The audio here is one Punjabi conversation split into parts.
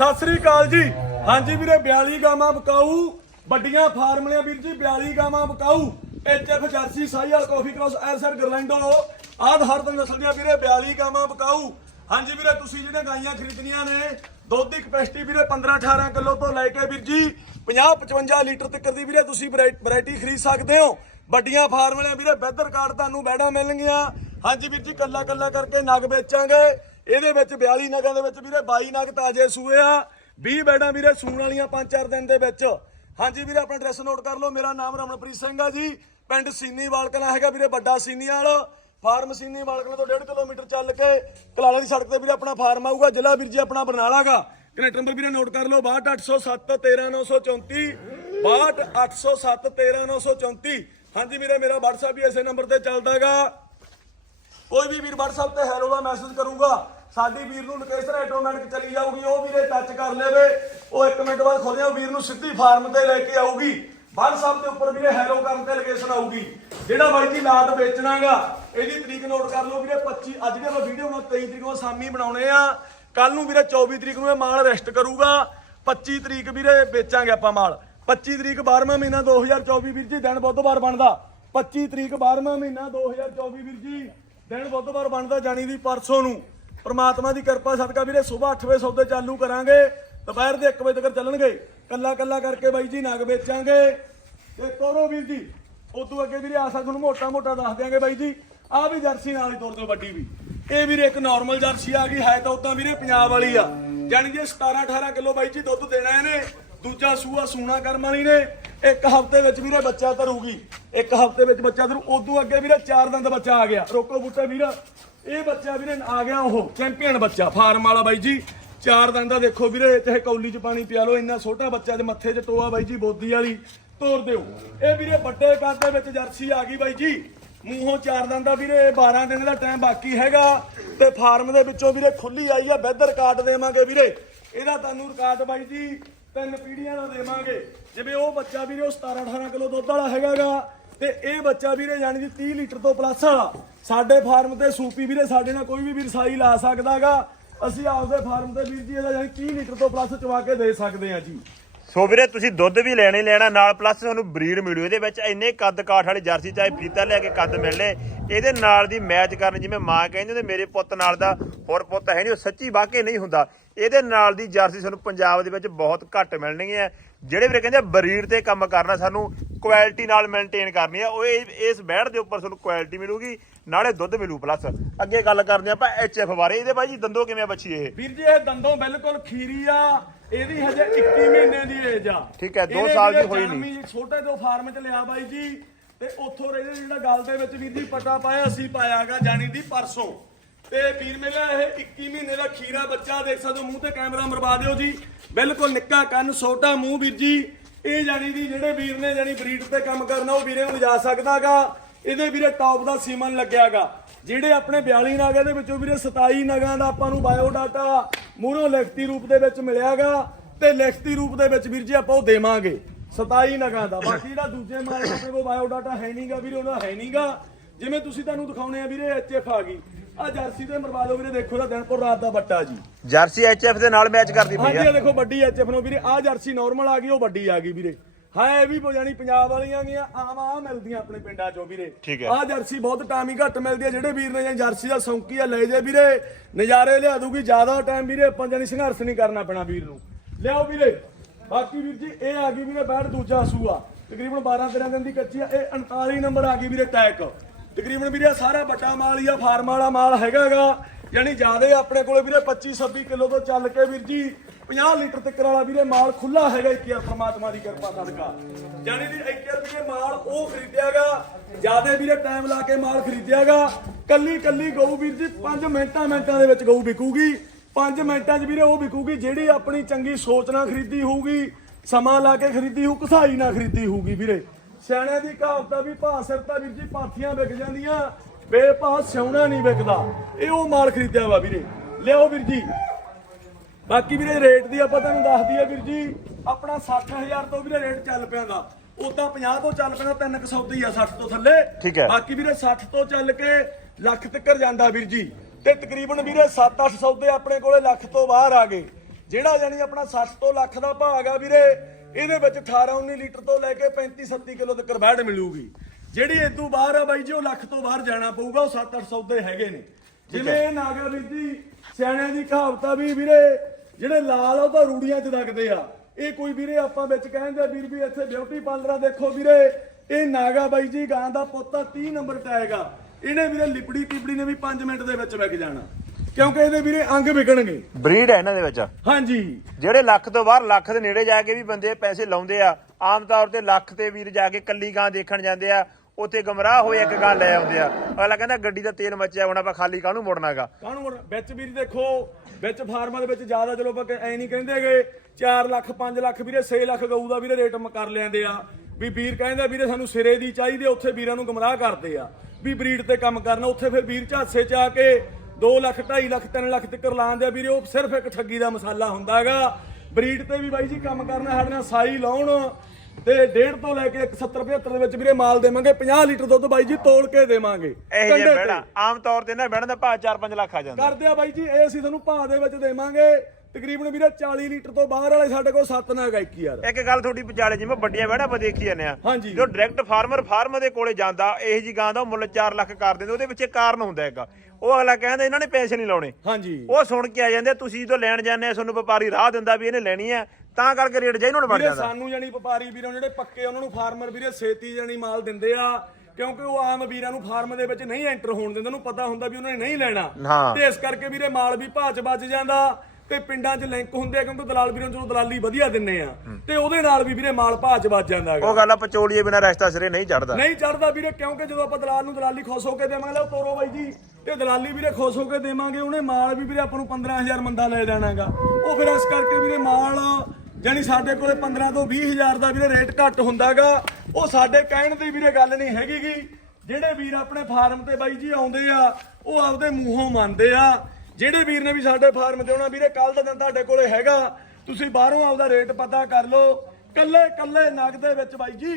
ਸਤਿ ਸ੍ਰੀ ਅਕਾਲ ਜੀ। ਹਾਂਜੀ ਵੀਰੇ 42 ਗਾਵਾਂ ਬਕਾਊ। ਵੱਡੀਆਂ ਫਾਰਮਲੀਆਂ ਵੀਰ ਜੀ 42 ਗਾਵਾਂ ਬਕਾਊ। ਐਚਐਫ ਜਰਸੀ ਸਾਈਆਲ ਕਾਫੀ ਕ੍ਰਾਸ ਐਰਸਰ ਗਰਲੈਂਡੋ। ਆਦ ਹਰ ਤੋਂ ਨਸਲ ਦੀਆਂ ਵੀਰੇ 42 ਗਾਵਾਂ ਬਕਾਊ। ਹਾਂਜੀ ਵੀਰੇ, ਤੁਸੀਂ ਜਿਹੜੀਆਂ ਗਾਈਆਂ ਖਰੀਦਣੀਆਂ ਨੇ, ਦੁੱਧ ਦੀ ਕਪੈਸਿਟੀ ਵੀਰੇ 15 18 ਕਿਲੋ ਤੋਂ ਲੈ ਕੇ ਵੀਰ ਜੀ 50 55 ਲੀਟਰ ਤੱਕ ਦੀ ਵੀਰੇ ਤੁਸੀਂ ਵੈਰਾਈਟੀ ਖਰੀਦ ਸਕਦੇ ਹੋ। ਵੱਡੀਆਂ ਫਾਰਮਲੀਆਂ ਵੀਰੇ ਬੈਦਰ ਕਾਰਡ ਤੁਹਾਨੂੰ ਬੈੜਾ ਮਿਲਣਗੀਆਂ। ਹਾਂਜੀ ਵੀਰ ਜੀ ਕੱਲਾ ਕੱਲਾ ਕਰਕੇ ਨਗ ਵੇਚਾਂਗੇ। ਇਹਦੇ ਵਿੱਚ 42 ਨਗਾਂ ਦੇ ਵਿੱਚ ਵੀਰੇ 22 ਨਗ ਤਾਜੇ ਸੂਏ ਆ 20 ਬੈਡਾਂ ਵੀਰੇ ਸੂਣ ਵਾਲੀਆਂ 5-4 ਦਿਨ ਦੇ ਵਿੱਚ। ਹਾਂਜੀ ਵੀਰੇ, ਆਪਣਾ ਐਡਰੈਸ ਨੋਟ ਕਰ ਲਓ। ਮੇਰਾ ਨਾਮ ਰਮਨਪ੍ਰੀਤ ਸਿੰਘ ਆ ਜੀ। ਪਿੰਡ ਸੀਨੀ ਵਾਲਕਲਾ ਹੈਗਾ ਵੀਰੇ, ਵੱਡਾ ਸੀਨੀ ਵਾਲ। ਫਾਰਮ ਸੀਨੀ ਵਾਲਕਲਾ ਤੋਂ 1.5 ਕਿਲੋਮੀਟਰ ਚੱਲ ਕੇ ਕਲਾਲਾ ਦੀ ਸੜਕ ਤੇ ਵੀਰੇ ਆਪਣਾ ਫਾਰਮ ਆਊਗਾ। ਜ਼ਿਲ੍ਹਾ ਵੀਰ ਜੀ ਆਪਣਾ ਬਰਨਾਲਾਗਾ। ਕਨੈਕਟ ਨੰਬਰ ਵੀਰੇ ਨੋਟ ਕਰ ਲਓ। 62807 13934 62807 13934 ਹਾਂਜੀ ਵੀਰੇ, ਮੇਰਾ WhatsApp ਵੀ ਇਸੇ ਨੰਬਰ ਤੇ ਚੱਲਦਾਗਾ। ਕੋਈ ਵੀ ਵੀਰ WhatsApp ਤੇ ਹੈਲੋ ਦਾ ਮੈਸੇਜ ਕਰੂਗਾ। ਸਾਡੀ ਵੀਰ ਨੂੰ ਲੋਕੇਸ਼ਨ ਆਟੋਮੈਟਿਕ ਚਲੀ ਜਾਊਗੀ, ਉਹ ਵੀਰੇ ਟੱਚ ਕਰ ਲਵੇ। ਉਹ 1 ਮਿੰਟ ਬਾਅਦ ਖੋਲਿਆ ਵੀਰ ਨੂੰ ਸਿੱਧੀ ਫਾਰਮ ਤੇ ਲੈ ਕੇ ਆਊਗੀ। WhatsApp ਦੇ ਉੱਪਰ ਵੀਰੇ ਹੈਲੋ ਕਰਨ ਤੇ ਲੋਕੇਸ਼ਨ ਆਊਗੀ। ਜਿਹੜਾ ਬਾਈ ਜੀ ਲਾਟ ਵੇਚਣਾਗਾ ਇਹਦੀ ਤਰੀਕ ਨੋਟ ਕਰ ਲਓ ਵੀਰੇ 25 ਅੱਜ ਦੀ ਆਪਾਂ ਵੀਡੀਓ ਨੂੰ 23 ਤਰੀਕ ਨੂੰ ਸਾਮੀ ਬਣਾਉਣੇ ਆ। ਕੱਲ ਨੂੰ ਵੀਰੇ 24 ਤਰੀਕ ਨੂੰ ਇਹ ਮਾਲ ਰੈਸਟ ਕਰੂਗਾ। 25 ਤਰੀਕ ਵੀਰੇ ਵੇਚਾਂਗੇ ਆਪਾਂ ਮਾਲ। 25 ਤਰੀਕ 12ਵਾਂ ਮਹੀਨਾ 2024 ਵੀਰ ਜੀ, ਦਿਨ ਬੁੱਧਵਾਰ ਬਣਦਾ। 25 ਤਰੀਕ 12ਵਾਂ ਮਹੀਨਾ 2024 ਵੀਰ ਜੀ, ਦਿਨ ਬੁੱਧਵਾਰ ਬਣਦਾ ਜਾਣੀ ਦੀ ਪਰਸੋਂ ਨੂੰ। ਪ੍ਰਮਾਤਮਾ ਦੀ ਕਿਰਪਾ ਸਦਕਾ ਵੀਰੇ ਸਵੇਰ 8 ਵਜੇ ਸੌਦੇ ਚਾਲੂ ਕਰਾਂਗੇ। ਦੁਪਹਿਰ ਦੇ 1 ਵਜੇ ਤੱਕ ਚੱਲਣਗੇ। ਕੱਲਾ ਕੱਲਾ ਕਰਕੇ ਬਾਈ ਜੀ ਨਗ ਵੇਚਾਂਗੇ। ਤੇ ਤੋਰੋ ਵੀਰ ਜੀ, ਉਦੋਂ ਅੱਗੇ ਵੀਰੇ ਆਸਾ ਤੁਹਾਨੂੰ ਮੋਟਾ ਮੋਟਾ ਦੱਸ ਦਿਆਂਗੇ ਬਾਈ ਜੀ। ਆ ਵੀ ਜਰਸੀ ਨਾਲ ਹੀ ਤੋਰ ਦਿਓ ਵੱਡੀ ਵੀ। ਇਹ ਵੀਰੇ ਇੱਕ ਨਾਰਮਲ ਜਰਸੀ ਆ ਗਈ, ਹੈ ਤਾਂ ਉਦਾਂ ਵੀਰੇ ਪੰਜਾਬ ਵਾਲੀ ਆ। ਜਾਣੀ ਜੇ 17 18 ਕਿਲੋ ਬਾਈ ਜੀ ਦੁੱਧ ਦੇਣਾ ਇਹਨੇ। ਦੂਜਾ ਸੂਆ ਸੂਣਾ ਕਰਮ ਵਾਲੀ ਨੇ। ਇੱਕ ਹਫ਼ਤੇ ਵਿੱਚ ਵੀਰੇ ਬੱਚਾ ਧਰੂਗੀ। ਇੱਕ ਹਫ਼ਤੇ ਵਿੱਚ ਬੱਚਾ ਧਰੂ ਉਦੋਂ ਅੱਗੇ ਵੀਰੇ ਚਾਰ ਦਿਨ ਦਾ ਬੱਚਾ ਆ ਗਿਆ। ਰੋਕੋ ਬੂਟੇ ਵੀਰ। ਇਹ ਬੱਚਾ ਵੀਰੇ ਆ ਗਿਆ ਉਹ, ਚੈਂਪੀਅਨ ਬੱਚਾ, ਫਾਰਮ ਵਾਲਾ ਬਾਈ ਜੀ। ਚਾਰ ਦਿਨ ਦੇਖੋ ਵੀਰੇ, ਚਾਹੇ ਕੌਲੀ 'ਚ ਪਾਣੀ ਪਿਆ ਲਓ, ਇੰਨਾ ਛੋਟਾ ਬੱਚਾ ਦੇ ਮੱਥੇ 'ਚ ਟੋਆ ਬਾਈ ਜੀ, ਬੋਦੀ ਵਾਲੀ ਤੋੜ ਦਿਓ। ਇਹ ਵੀਰੇ ਵੱਡੇ ਕੱਦ ਦੇ ਵਿੱਚ ਜਰਸੀ ਆ ਗਈ ਬਾਈ ਜੀ। ਮੂੰਹੋਂ ਚਾਰ ਦਿਨ ਵੀਰੇ 12 ਦਿਨ ਦਾ ਟਾਈਮ ਬਾਕੀ ਹੈਗਾ। ਤੇ ਫਾਰਮ ਦੇ ਵਿੱਚੋਂ ਵੀਰੇ ਖੁੱਲੀ ਆਈ ਆ ਬੈਦਰ ਕਾਟ ਦੇਵਾਂਗੇ ਵੀਰੇ। ਇਹਦਾ ਤੁਹਾਨੂੰ ਰਿਕਾਰਡ ਬਾਈ ਜੀ, ਤਿੰਨ ਪੀੜੀਆਂ ਦਾ ਦੇਵਾਂਗੇ। ਜਿਵੇਂ ਉਹ ਬੱਚਾ ਵੀਰੇ, ਉਹ 17 18 ਕਿਲੋ ਦੁੱਧ ਵਾਲਾ ਹੈਗਾਗਾ। ਤੇ ਇਹ ਬੱਚਾ ਵੀਰੇ ਯਾਨੀ ਕਿ 30 ਲੀਟਰ ਤੋਂ ਪਲੱਸ ਵਾਲਾ। ਸਾਡੇ ਫਾਰਮ ਤੇ ਸੂਪੀ ਵੀਰੇ ਸਾਡੇ ਨਾਲ ਕੋਈ ਵੀ ਵੀਰ ਸਾਈ ਲਾ ਸਕਦਾਗਾ। ਅਸੀਂ ਆਪਦੇ ਫਾਰਮ ਤੇ ਵੀਰ ਜੀ ਇਹਦਾ ਯਾਨੀ 30 ਲੀਟਰ ਤੋਂ ਪਲੱਸ ਚਵਾ ਕੇ ਦੇ ਸਕਦੇ ਆ ਜੀ। ਸੋ ਵੀਰੇ, ਤੁਸੀਂ ਦੁੱਧ ਵੀ ਲੈਣਾ ਹੀ ਲੈਣਾ, ਨਾਲ ਪਲੱਸ ਤੁਹਾਨੂੰ ਬਰੀਡ ਮਿਲੂ। ਇਹਦੇ ਵਿੱਚ ਇੰਨੇ ਕੱਦ ਕਾਠ ਵਾਲੀ ਜਰਸੀ, ਚਾਹੇ ਫੀਤਾ ਲੈ ਕੇ ਕੱਦ ਮਿਲਣੇ ਇਹਦੇ ਨਾਲ ਦੀ ਮੈਚ ਕਰਨ ਜਿਵੇਂ ਮਾਂ ਕਹਿੰਦੀ ਹੁੰਦੀ, ਮੇਰੇ ਪੁੱਤ ਨਾਲ ਦਾ ਹੋਰ ਪੁੱਤ ਹੈ ਨਹੀਂ, ਉਹ ਸੱਚੀ ਵਾਕਈ ਨਹੀਂ ਹੁੰਦਾ। ਇਹਦੇ ਨਾਲ ਦੀ ਜਰਸੀ ਤੁਹਾਨੂੰ ਪੰਜਾਬ ਦੇ ਵਿੱਚ ਬਹੁਤ ਘੱਟ ਮਿਲਣੀ ਹੈ। ਜਿਹੜੇ ਵੀਰੇ ਕਹਿੰਦੇ ਬਰੀਡ ਤੇ ਕੰਮ ਕਰਨਾ ਸਾਨੂੰ ਕੁਆਲਿਟੀ ਨਾਲ ਮੇਨਟੇਨ ਕਰਨੀ ਹੈ, ਉਹ ਇਹ- ਇਸ ਬੈੜ ਦੇ ਉੱਪਰ ਤੁਹਾਨੂੰ ਕੁਆਲਿਟੀ ਮਿਲੂਗੀ। ਨਾਲੇ ਦੁੱਧ ਮਿਲੂ ਪਲੱਸ ਅੱਗੇ ਗੱਲ ਕਰਦੇ ਆਪਾਂ ਐਚਐਫ ਬਾਰੇ। ਇਹਦੇ ਬਾਈ ਜੀ ਦੰਦੋ ਕਿਵੇਂ ਆ ਬੱਚੀ ਇਹ? ਵੀਰ ਜੀ ਇਹ ਦੰਦੋਂ ਬਿਲਕੁਲ ਖੀਰੀ ਆ। ਇਹਦੀ ਹਜੇ 21 ਮਹੀਨੇ ਦੀ ਏਜ ਆ। ਠੀਕ ਹੈ, ਦੋ ਇਹਨੇ ਸਾਲ ਦੀ ਹੋਈ ਨਹੀਂ। ਛੋਟੇ ਤੋਂ ਫਾਰਮ 'ਚ ਲਿਆ ਬਾਈ ਜੀ। ਤੇ ਉੱਥੋਂ ਇਹਦੇ ਜਿਹੜਾ ਗੱਲ ਦੇ ਵਿੱਚ ਵੀਰ ਜੀ ਪਟਾ ਪਾਇਆ ਅਸੀਂ ਪਾਇਆਗਾ ਜਾਣੀ ਦੀ ਪਰਸੋਂ। ਤੇ ਵੀਰ ਮੇਲਾ ਇਹ 21 ਮਹੀਨੇ ਦਾ ਖੀਰਾ ਬੱਚਾ ਦੇਖ ਸਕਦੇ ਮੂੰਹ ਤੇ ਕੈਮਰਾ ਮਰਵਾ ਦਿਓ ਜੀ। ਬਿਲਕੁਲ ਨਿੱਕਾ ਕੰਨ ਛੋਟਾ ਮੂੰਹ ਵੀਰ ਜੀ। ਇਹ ਜਾਣੀ ਦੀ ਜਿਹੜੇ ਵੀਰ ਨੇ ਜਾਣੀ ਬਰੀਡ ਤੇ ਕੰਮ ਕਰਨਾ ਉਹ ਵੀਰੇ ਨੂੰ ਲਿਜਾ ਸਕਦਾਗਾ ਇਹਦੇ ਵੀਰੇ ਟੌਪ ਦਾ ਸੀਮਨ ਲੱਗਿਆਗਾ। ਜਿਹੜੇ ਆਪਣੇ 42 ਨਗਾਂ ਦੇ ਵਿੱਚੋਂ ਵੀਰੇ 27 ਨਗਾਂ ਦਾ ਆਪਾਂ ਨੂੰ ਬਾਇਓ ਡਾਟਾ ਮੂਹਰੋਂ ਲਿਖਤੀ ਰੂਪ ਦੇ ਵਿੱਚ ਮਿਲਿਆਗਾ ਤੇ ਲਿਖਤੀ ਰੂਪ ਦੇ ਵਿੱਚ ਵੀਰ ਜੀ ਆਪਾਂ ਉਹ ਦੇਵਾਂਗੇ 27 ਨਗਾਂ ਦਾ। ਬਾਕੀ ਜਿਹੜਾ ਦੂਜੇ ਮਾਲ ਆਪਣੇ ਕੋਲ ਬਾਇਓ ਡਾਟਾ ਹੈ ਨਹੀਂਗਾ ਵੀਰੇ ਉਹਦਾ ਹੈ ਨਹੀਂਗਾ ਜਿਵੇਂ ਤੁਸੀਂ ਤੁਹਾਨੂੰ ਦਿਖਾਉਣੇ ਆ ਵੀਰੇ ਐਚਐਫ ਆ ਗਈ। ਆ ਜਰਸੀ ਤੇ ਮਰਵਾ ਲਓ ਵੀਰੇ ਦੇਖੋ ਦਾ ਦਿਨਪੁਰ ਰਾਤ ਦਾ ਬੱਟਾ ਜੀ। ਜਰਸੀ ਐਚਐਫ ਦੇ ਨਾਲ ਮੈਚ ਕਰਦੀ ਪਈ ਹਾਂਜੀ ਆ ਆ ਦੇਖੋ ਵੱਡੀ ਐਚਐਫ ਨੂੰ ਵੀਰੇ ਆ ਜਰਸੀ ਨਾਰਮਲ ਆ ਗਈ ਉਹ ਵੱਡੀ ਆ ਗਈ ਵੀਰੇ। ਹਾਂ ਇਹ ਵੀ ਜਾਨੀ ਪੰਜਾਬ ਵਾਲੀਆਂ ਗੀਆਂ ਆਮ ਆ ਮਿਲਦੀਆਂ ਆਪਣੇ ਪਿੰਡਾਂ ਚੋਂ ਵੀਰੇ। ਠੀਕ ਹੈ। ਆ ਜਰਸੀ ਬਹੁਤ ਟਾਈਮ ਹੀ ਘੱਟ ਮਿਲਦੀ ਹੈ ਜਿਹੜੇ ਵੀਰ ਨੇ ਜਾਂ ਜਰਸੀ ਦਾ ਸੌਂਕੀ ਆ ਲੈ ਜੇ ਵੀਰੇ। ਨਜ਼ਾਰੇ ਲਿਆ ਦੂਗੀ ਜ਼ਿਆਦਾ ਟਾਈਮ ਵੀਰੇ ਆਪਾਂ ਜਾਨੀ ਸੰਘਰਸ਼ ਨਹੀਂ ਕਰਨਾ ਪੈਣਾ ਵੀਰ ਨੂੰ। ਲਿਆਓ ਵੀਰੇ। ਬਾਕੀ ਵੀਰ ਜੀ ਇਹ ਆ ਗਈ ਵੀਰੇ ਬੈਠ ਦੂਜਾ ਸੂਆ ਤਕਰੀਬਨ 12 13 ਦਿਨ ਦੀ ਕੱਚੀ ਆ ਇਹ 39 ਨੰਬਰ ਆ ਗਈ ਵੀਰੇ ਟੈਕ ਤਕਰੀਬਨ ਵੀਰੇ ਆਹ ਸਾਰਾ ਵੱਡਾ ਮਾਲ ਹੀ ਆ ਫਾਰਮ ਵਾਲਾ ਮਾਲ ਹੈਗਾਗਾ ਯਾਨੀ ਜਿਆਦੇ ਆਪਣੇ ਕੋਲੇ ਵੀਰੇ 25 26 ਕਿਲੋ ਤੋਂ ਚੱਲ ਕੇ ਵੀਰ ਜੀ 50 ਲੀਟਰ ਤੱਕ ਵਾਲਾ ਵੀਰੇ ਮਾਲ ਖੁੱਲਾ ਹੈਗਾ ਇੱਕ ਯਾਰ ਪ੍ਰਮਾਤਮਾ ਦੀ ਕਿਰਪਾ ਸਦਕਾ। ਯਾਨੀ ਦੀ ਇੱਕ ਯਾਰ ਵੀਰੇ ਮਾਲ ਉਹ ਖਰੀਦਿਆਗਾ, ਜਿਆਦੇ ਵੀਰੇ ਟਾਈਮ ਲਾ ਕੇ ਮਾਲ ਖਰੀਦਿਆਗਾ। ਕੱਲੀ ਕੱਲੀ ਗਊ ਵੀਰ ਜੀ 5 ਮਿੰਟਾਂ ਮਿੰਟਾਂ ਦੇ ਵਿੱਚ ਗਊ ਵਿਕੂਗੀ। 5 ਮਿੰਟਾਂ 'ਚ ਵੀਰੇ ਉਹ ਵਿਕੂਗੀ, ਜਿਹੜੀ ਆਪਣੀ ਚੰਗੀ ਸੋਚ ਨਾਲ ਖਰੀਦੀ ਹੋਊਗੀ, ਸਮਾਂ ਲਾ ਕੇ ਖਰੀਦੀ ਹੋਊ, ਕਸਾਈ ਨਾਲ ਖਰੀਦੀ ਹੋਊਗੀ ਵੀਰੇ। ਸਿਆਣਿਆਂ ਦੀ ਕਹਾਵਤ ਵੀ ਭਾਅ ਸਿਰ ਵੀਰ ਜੀ ਪਾਥੀਆਂ ਵਿਕ ਜਾਂਦੀਆਂ ਬੇਭਾਅ ਸਿਉਣਾ ਨਹੀਂ ਵਿਕਦਾ। ਇਹ ਉਹ ਮਾਲ ਖਰੀਦਿਆ ਵਾ ਵੀਰੇ। ਲਿਆਓ ਵੀਰ ਜੀ। ਬਾਕੀ ਵੀਰੇ ਰੇਟ ਦੀ ਆਪਾਂ ਤੁਹਾਨੂੰ ਦੱਸ ਦਈਏ ਵੀਰ ਜੀ ਆਪਣਾ 60000 ਤੋਂ ਵੀਰੇ ਰੇਟ ਚੱਲ ਪਿਆਗਾ ਉਦਾਂ 50 ਤੋਂ ਚੱਲ ਤਿੰਨ ਕੁ ਸੌਦੇ ਹੀ ਆ 60 ਤੋਂ ਥੱਲੇ। ਠੀਕ ਹੈ। ਬਾਕੀ ਵੀਰੇ 60 ਤੋਂ ਚੱਲ ਕੇ ਲੱਖ ਤੱਕ ਜਾਂਦਾ ਵੀਰ ਜੀ। ਤੇ ਤਕਰੀਬਨ ਵੀਰੇ 7-8 ਸੌਦੇ ਆਪਣੇ ਕੋਲੇ ਲੱਖ ਤੋਂ ਬਾਹਰ ਆ ਗਏ। ਜਿਹੜਾ ਜਾਨੀ ਆਪਣਾ 60 ਤੋਂ ਲੱਖ ਦਾ ਭਾਗ ਆ ਵੀਰੇ ਇਹਦੇ ਵਿੱਚ 18 19 ਲੀਟਰ ਤੋਂ ਲੈ ਕੇ 35 37 ਕਿਲੋ ਤੱਕ ਬੈਡ ਮਿਲੂਗੀ। ਜਿਹੜੀ ਇਸ ਤੋਂ ਬਾਹਰ ਆ ਬਾਈ ਜੀ ਉਹ ਲੱਖ ਤੋਂ ਬਾਹਰ ਜਾਣਾ ਪਊਗਾ ਉਹ 7-8 ਸੌਦੇ ਹੈਗੇ ਨੇ। ਜਿਵੇਂ ਇਹ ਨਾਗਾ ਵੀਰ ਜੀ ਸਿਆਣਿਆਂ ਦੀ ਕਹਾਵਤ ਆ ਵੀ ਵੀਰੇ ਜਿਹੜੇ ਲਾਲ ਆ ਉਹ ਤਾਂ ਰੂੜੀਆਂ 'ਚ ਲੱਗਦੇ ਆ। ਇਹ ਕੋਈ ਵੀਰੇ ਆਪਾਂ ਵਿੱਚ ਕਹਿੰਦੇ ਵੀਰ ਵੀ ਇੱਥੇ ਬਿਊਟੀ ਪਾਰਲਰ ਦੇਖੋ ਵੀਰੇ। ਇਹ ਨਾਗਾ ਬਾਈ ਜੀ ਗਾਂ ਦਾ ਪੋਤਾ 30 ਨੰਬਰ ਟੈਗ ਆ। ਇਹਨੇ ਵੀਰੇ ਲਿਪੜੀ ਪਿਪੜੀ ਨੇ ਵੀ 5 ਮਿੰਟ ਦੇ ਵਿੱਚ ਵਿਕ ਜਾਣਾ। ਕਿਉਂਕਿ ਇਹਦੇ ਵੀਰੇ ਅੰਗ ਵਿਕਣਗੇ। ਬਰੀਡ ਹੈ ਇਹਨਾਂ ਦੇ ਵਿੱਚ। ਹਾਂਜੀ। ਜਿਹੜੇ ਲੱਖ ਤੋਂ ਬਾਹਰ ਲੱਖ ਦੇ ਨੇੜੇ ਜਾ ਕੇ ਵੀ ਬੰਦੇ ਪੈਸੇ ਲਾਉਂਦੇ ਆ ਆਮ ਤੌਰ ਤੇ ਲੱਖ ਤੇ ਵੀਰ ਜਾ ਕੇ ਕੱਲੀ ਗਾਂ ਦੇਖਣ ਜਾਂਦੇ ਆ। ਉੱਥੇ ਗਮਰਾਹ ਹੋਏ ਇੱਕ ਗਾਂ ਲੈ ਆਉਂਦੇ ਆ। ਅਗਲਾ ਕਹਿੰਦਾ ਗੱਡੀ ਦਾ ਤੇਲ ਮੱਚਿਆ, ਹੁਣ ਆਪਾਂ ਖਾਲੀ ਕਾਹਨੂੰ ਮੁੜਨਾਗਾ? ਕਾਹਨੂੰ ਹੁਣ ਵਿੱਚ ਵੀਰ ਦੇਖੋ, ਵਿੱਚ ਫਾਰਮਾਂ ਦੇ ਵਿੱਚ ਜ਼ਿਆਦਾ ਚਲੋ ਆਪਾਂ ਐ ਨਹੀਂ ਕਹਿੰਦੇਗੇ 4 ਲੱਖ 5 ਲੱਖ ਵੀਰੇ 6 ਲੱਖ ਗਊ ਦਾ ਵੀਰੇ ਰੇਟ ਕਰ ਲੈਂਦੇ ਆ। ਵੀ ਵੀਰ ਕਹਿੰਦਾ ਵੀਰੇ ਸਾਨੂੰ ਸਿਰੇ ਦੀ ਚਾਹੀਦੀ ਉੱਥੇ ਵੀਰਾਂ ਨੂੰ ਗਮਰਾਹ ਕਰਦੇ ਆ। ਵੀ ਬਰੀਡ ਤੇ ਕੰਮ ਕਰਨਾ, ਉੱਥੇ ਫਿਰ ਵੀਰ ਝਾਸੇ ਚ ਆ ਕੇ 2 ਲੱਖ 2.5 ਲੱਖ 3 ਲੱਖ ਤੱਕ ਲਾਉਂਦੇ ਆ ਵੀਰੇ, ਉਹ ਸਿਰਫ ਇੱਕ ਠੱਗੀ ਦਾ ਮਸਾਲਾ ਹੁੰਦਾਗਾ ਬਰੀਡ ਤੇ ਵੀ ਬਾਈ ਜੀ ਕੰਮ ਕਰਨਾ, ਸਾਡੇ ਨਾਲ ਸਾਈ ਲਾਉਣ। ਤੇ 1.5 ਤੋਂ ਲੈ ਕੇ 70 75 ਦੇ ਵਿੱਚ ਵੀਰੇ ਮਾਲ ਦੇਵਾਂਗੇ 50 ਲੀਟਰ ਦੁੱਧ ਬਾਈ ਜੀ ਤੋਲ ਕੇ ਦੇਵਾਂਗੇ। ਇਹ ਜੇ ਤੇ। ਬਹਿਣਾ ਆਮ ਤੌਰ ਤੇ ਨਾ ਬਹਿਣ ਦਾ ਭਾਅ 4-5 ਲੱਖ ਆ ਜਾਂਦਾ। ਕਰਦੇ ਆ ਬਾਈ ਜੀ ਇਹ ਅਸੀਂ ਤੁਹਾਨੂੰ ਭਾਅ ਦੇ ਵਿੱਚ ਦੇਵਾਂਗੇ। ਤਕਰੀਬਨ ਵੀਰੇ 40 ਲੀਟਰ ਤੋਂ ਬਾਹਰ ਵਾਲੇ ਸਾਡੇ ਕੋਲ 7 ਨਾਗ ਇੱਕੀ ਯਾਰ। ਇੱਕ ਗੱਲ ਤੁਹਾਡੀ ਵਿਚਾਲੇ ਜਿਵੇਂ ਵੱਡੀਆਂ ਬਹਿਣਾ ਆਪਾਂ ਦੇਖੀ ਜਾਂਦੇ ਆ। ਹਾਂਜੀ। ਜੋ ਡਾਇਰੈਕਟ ਫਾਰਮਰ ਫਾਰਮ ਦੇ ਕੋਲੇ ਜਾਂਦਾ ਇਹ ਜੀ ਗਾਂ ਦਾ ਮੁੱਲ 4 ਲੱਖ ਕਰ ਦਿੰਦੇ ਉਹਦੇ ਵਿੱਚ ਇੱਕ ਕਾਰਨ ਹੁੰਦਾ ਹੈਗਾ। ਉਹ ਅਗਲਾ ਕਹਿੰਦਾ ਇਹਨਾਂ ਨੇ ਪੈਸੇ ਨਹੀਂ ਲਾਉਣੇ। ਹਾਂਜੀ। ਉਹ ਸੁਣ ਕੇ ਆ ਜਾਂਦੇ ਆ, ਤੁਸੀਂ ਜਦੋਂ ਲੈਣ ਜਾਂਦੇ ਆ ਤੁਹਾਨੂੰ ਵਪਾਰੀ ਰਾਹ ਦਿੰਦਾ ਵੀ ਇਹਨੇ ਲੈਣੀ ਹੈ ਤਾਂ ਕਰਕੇ ਰੇਟ ਜਾਈ ਨੂੰ ਵੀਰੇ ਜਾਂਦਾ। ਸਾਨੂੰ ਜਾਨੀ ਵਪਾਰੀ ਵੀਰਾਂ ਜਿਹੜੇ ਪੱਕੇ ਉਹਨਾਂ ਨੂੰ ਫਾਰਮਰ ਵੀਰੇ ਛੇਤੀ ਜਾਨੀ ਮਾਲ ਦਿੰਦੇ ਆ ਕਿਉਂਕਿ ਉਹ ਆਮ ਵੀਰਾਂ ਨੂੰ ਫਾਰਮ ਦੇ ਵਿੱਚ ਨਹੀਂ ਐਂਟਰ ਹੋਣ ਦਿੰਦੇ ਉਹਨੂੰ ਪਤਾ ਹੁੰਦਾ ਵੀ ਉਹਨਾਂ ਨੇ ਨਹੀਂ ਲੈਣਾ। ਹਾਂ। ਤੇ ਇਸ ਕਰਕੇ ਵੀਰੇ ਮਾਲ ਵੀ ਭਾਅ 'ਚ ਵੱਜ ਜਾਂਦਾ। ਤੇ ਪਿੰਡਾਂ 'ਚ ਲਿੰਕ ਹੁੰਦੇ ਆ ਕਿਉਂਕਿ ਦਲਾਲ ਵੀਰਾਂ ਨੂੰ ਦਲਾਲੀ ਵਧੀਆ ਦਿੰਨੇ ਆ। ਤੇ ਉਹਦੇ ਨਾਲ ਵੀ ਵੀਰੇ ਮਾਲ ਭਾਅ 'ਚ ਵੱਜ ਜਾਂਦਾ ਹੈਗਾ। ਉਹ ਗੱਲ ਆ ਪਚੋਲੀਏ ਬਿਨਾ ਰਸਤਾ ਸਿਰੇ ਨਹੀਂ ਚੜਦਾ। ਨਹੀਂ ਚੜਦਾ ਵੀਰੇ ਕਿਉਂਕਿ ਜਦੋਂ ਆਪਾਂ ਦਲਾਲ ਨੂੰ ਦਲਾਲੀ ਖੁਸ਼ ਹੋ ਕੇ ਦੇਵਾਂਗੇ ਲਓ ਤੋਰੋ ਬਾਈ ਜੀ ਤੇ ਦਲਾਲੀ ਵੀਰੇ ਖੁਸ਼ ਹੋ ਕੇ ਦੇਵਾਂਗੇ ਉਹਨੇ ਮਾਲ ਵੀ ਵੀਰੇ ਆਪਾਂ ਨੂੰ 15000 ਮੰਦਾ ਲੈ ਜਾਣਾਗਾ। ਉਹ ਫਿਰ ਇਸ ਕਰਕੇ ਵੀਰੇ ਮਾਲ ਜਾਨੀ ਸਾਡੇ ਕੋਲੇ 15 ਤੋਂ 20000 ਦਾ ਵੀਰੇ ਰੇਟ ਘੱਟ ਹੁੰਦਾਗਾ। ਉਹ ਸਾਡੇ ਕਹਿਣ ਦੀ ਵੀਰੇ ਗੱਲ ਨਹੀਂ ਹੈਗੀਗੀ ਜਿਹੜੇ ਵੀਰ ਆਪਣੇ ਫਾਰਮ ਤੇ ਬਾਈ ਜੀ ਆਉਂਦੇ ਆ ਉਹ ਆਪਦੇ ਮੂੰਹੋਂ ਮੰਨਦੇ ਆ। ਜਿਹੜੇ ਵੀਰ ਨੇ ਵੀ ਸਾਡੇ ਫਾਰਮ ਤੇ ਆਉਣਾ, ਵੀਰੇ ਕੱਲ ਦਾ ਦਿਨ ਤੁਹਾਡੇ ਕੋਲੇ ਹੈਗਾ। ਤੁਸੀਂ ਬਾਹਰੋਂ ਆਪਦਾ ਰੇਟ ਪਤਾ ਕਰ ਲਓ। ਕੱਲੇ ਕੱਲੇ ਨਗ ਦੇ ਵਿੱਚ ਬਾਈ ਜੀ,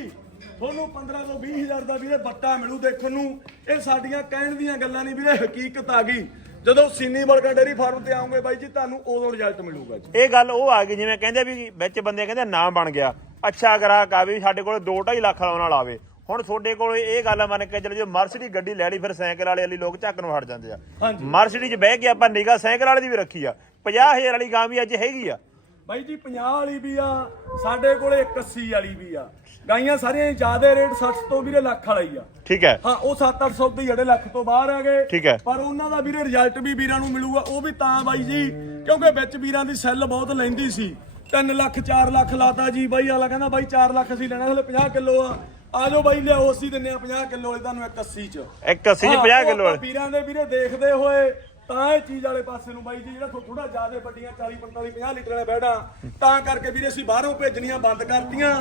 ਤੁਹਾਨੂੰ 15 ਤੋਂ 20 ਦਾ ਵੀਰੇ ਬੱਟਾ ਮਿਲੂ ਦੇਖਣ ਨੂੰ। ਇਹ ਸਾਡੀਆਂ ਕਹਿਣ ਦੀਆਂ ਗੱਲਾਂ ਨਹੀਂ ਵੀਰੇ, ਹਕੀਕਤ ਆ ਗਈ। ਜਦੋਂ ਸੀਨੀ ਬਲਗਾ ਡੇਰੀ ਫਾਰਮ ਤੇ ਆਉਂਗੇ ਬਾਈ ਜੀ, ਤੁਹਾਨੂੰ ਉਦੋਂ ਰਿਜ਼ਲਟ ਮਿਲੂਗਾ ਜੀ। ਇਹ ਗੱਲ ਉਹ ਆ ਗਈ, ਜਿਵੇਂ ਕਹਿੰਦੇ ਵੀ ਵਿੱਚ ਬੰਦੇ ਕਹਿੰਦੇ ਨਾਮ ਬਣ ਗਿਆ। ਅੱਛਾ ਗ੍ਰਾਹਕ ਆ ਵੀ ਸਾਡੇ ਕੋਲ 2.5 ਲੱਖ ਲਾਉਣ ਵਾਲਾ ਆਵੇ। ਹੁਣ ਤੁਹਾਡੇ ਕੋਲ ਇਹ ਗੱਲ ਮੰਨ ਕੇ ਚੱਲ ਜੋ ਮਰਸਡੀ ਗੱਡੀ ਲੈ ਲਈ ਫਿਰ ਸਾਈਕਲ ਵਾਲੇ ਵਾਲੀ ਲੋਕ ਝੱਕ ਨੂੰ ਹਟ ਜਾਂਦੇ ਆ। ਹਾਂਜੀ। ਮਰਸਡੀ 'ਚ ਬਹਿ ਕੇ ਆਪਾਂ ਨਿਗਾ ਸਾਈਕਲ ਵਾਲੇ ਦੀ ਵੀ ਰੱਖੀ ਆ। 50000 ਵਾਲੀ ਗਾਂ ਵੀ ਅੱਜ ਹੈਗੀ ਆ। ਬਾਈ ਜੀ 50 ਵਾਲੀ ਵੀ ਆ ਸਾਡੇ ਕੋਲੇ 81 ਵਾਲੀ ਵੀ ਆ। ਗਾਈਆਂ ਸਾਰੀਆਂ ਜਿਆਦੇ ਰੇਟ 60 ਤੋਂ ਵੀਰੇ ਲੱਖ ਵਾਲਾ ਆ। ਠੀਕ ਹੈ। ਹਾਂ ਉਹ 7-800 ਦੇ ਜਿਹੜੇ ਲੱਖ ਤੋਂ ਬਾਹਰ ਆ ਗਏ ਠੀਕ ਹੈ। ਪਰ ਉਹਨਾਂ ਦਾ ਵੀਰੇ ਰਿਜ਼ਲਟ ਵੀ ਵੀਰਾਂ ਨੂੰ ਮਿਲੂਗਾ। ਉਹ ਵੀ ਤਾਂ ਬਾਈ ਜੀ ਕਿਉਂਕਿ ਵਿੱਚ ਵੀਰਾਂ ਦੀ ਸੈੱਲ ਬਹੁਤ ਲੈਂਦੀ ਸੀ। 3 ਲੱਖ 4 ਲੱਖ ਲਾਤਾ ਜੀ। ਬਾਈ ਵਾਲਾ ਕਹਿੰਦਾ ਬਾਈ 4 ਲੱਖ ਅਸੀਂ ਲੈਣਾ ਹਲੇ 50 ਕਿਲੋ ਆ। ਆ ਜਾਓ ਬਾਈ ਲਿਆਓ ਅਸੀਂ ਦਿੰਨੇ ਆ 50 ਕਿਲੋ ਵਾਲੇ ਤੁਹਾਨੂੰ 81 ਚ। ਇੱਕ 80 ਚ 50 ਹਾਂ, ਉਹ ਕਿਲੋ ਵੀਰਾਂ ਦੇ ਵੀਰੇ ਦੇਖਦੇ ਹੋਏ ਤਾਂ ਇਹ ਚੀਜ਼ ਵਾਲੇ ਪਾਸੇ ਨੂੰ ਬਾਈ ਜੀ ਜਿਹੜਾ ਥੋੜਾ ਜ਼ਿਆਦਾ ਵੱਡੀਆਂ 40 45 50 ਲੀਟਰ ਵਾਲੇ ਬੈਡਾਂ ਤਾਂ ਕਰਕੇ ਵੀਰੇ ਅਸੀਂ ਬਾਹਰੋਂ ਭੇਜਣੀਆਂ ਬੰਦ ਕਰਤੀਆਂ।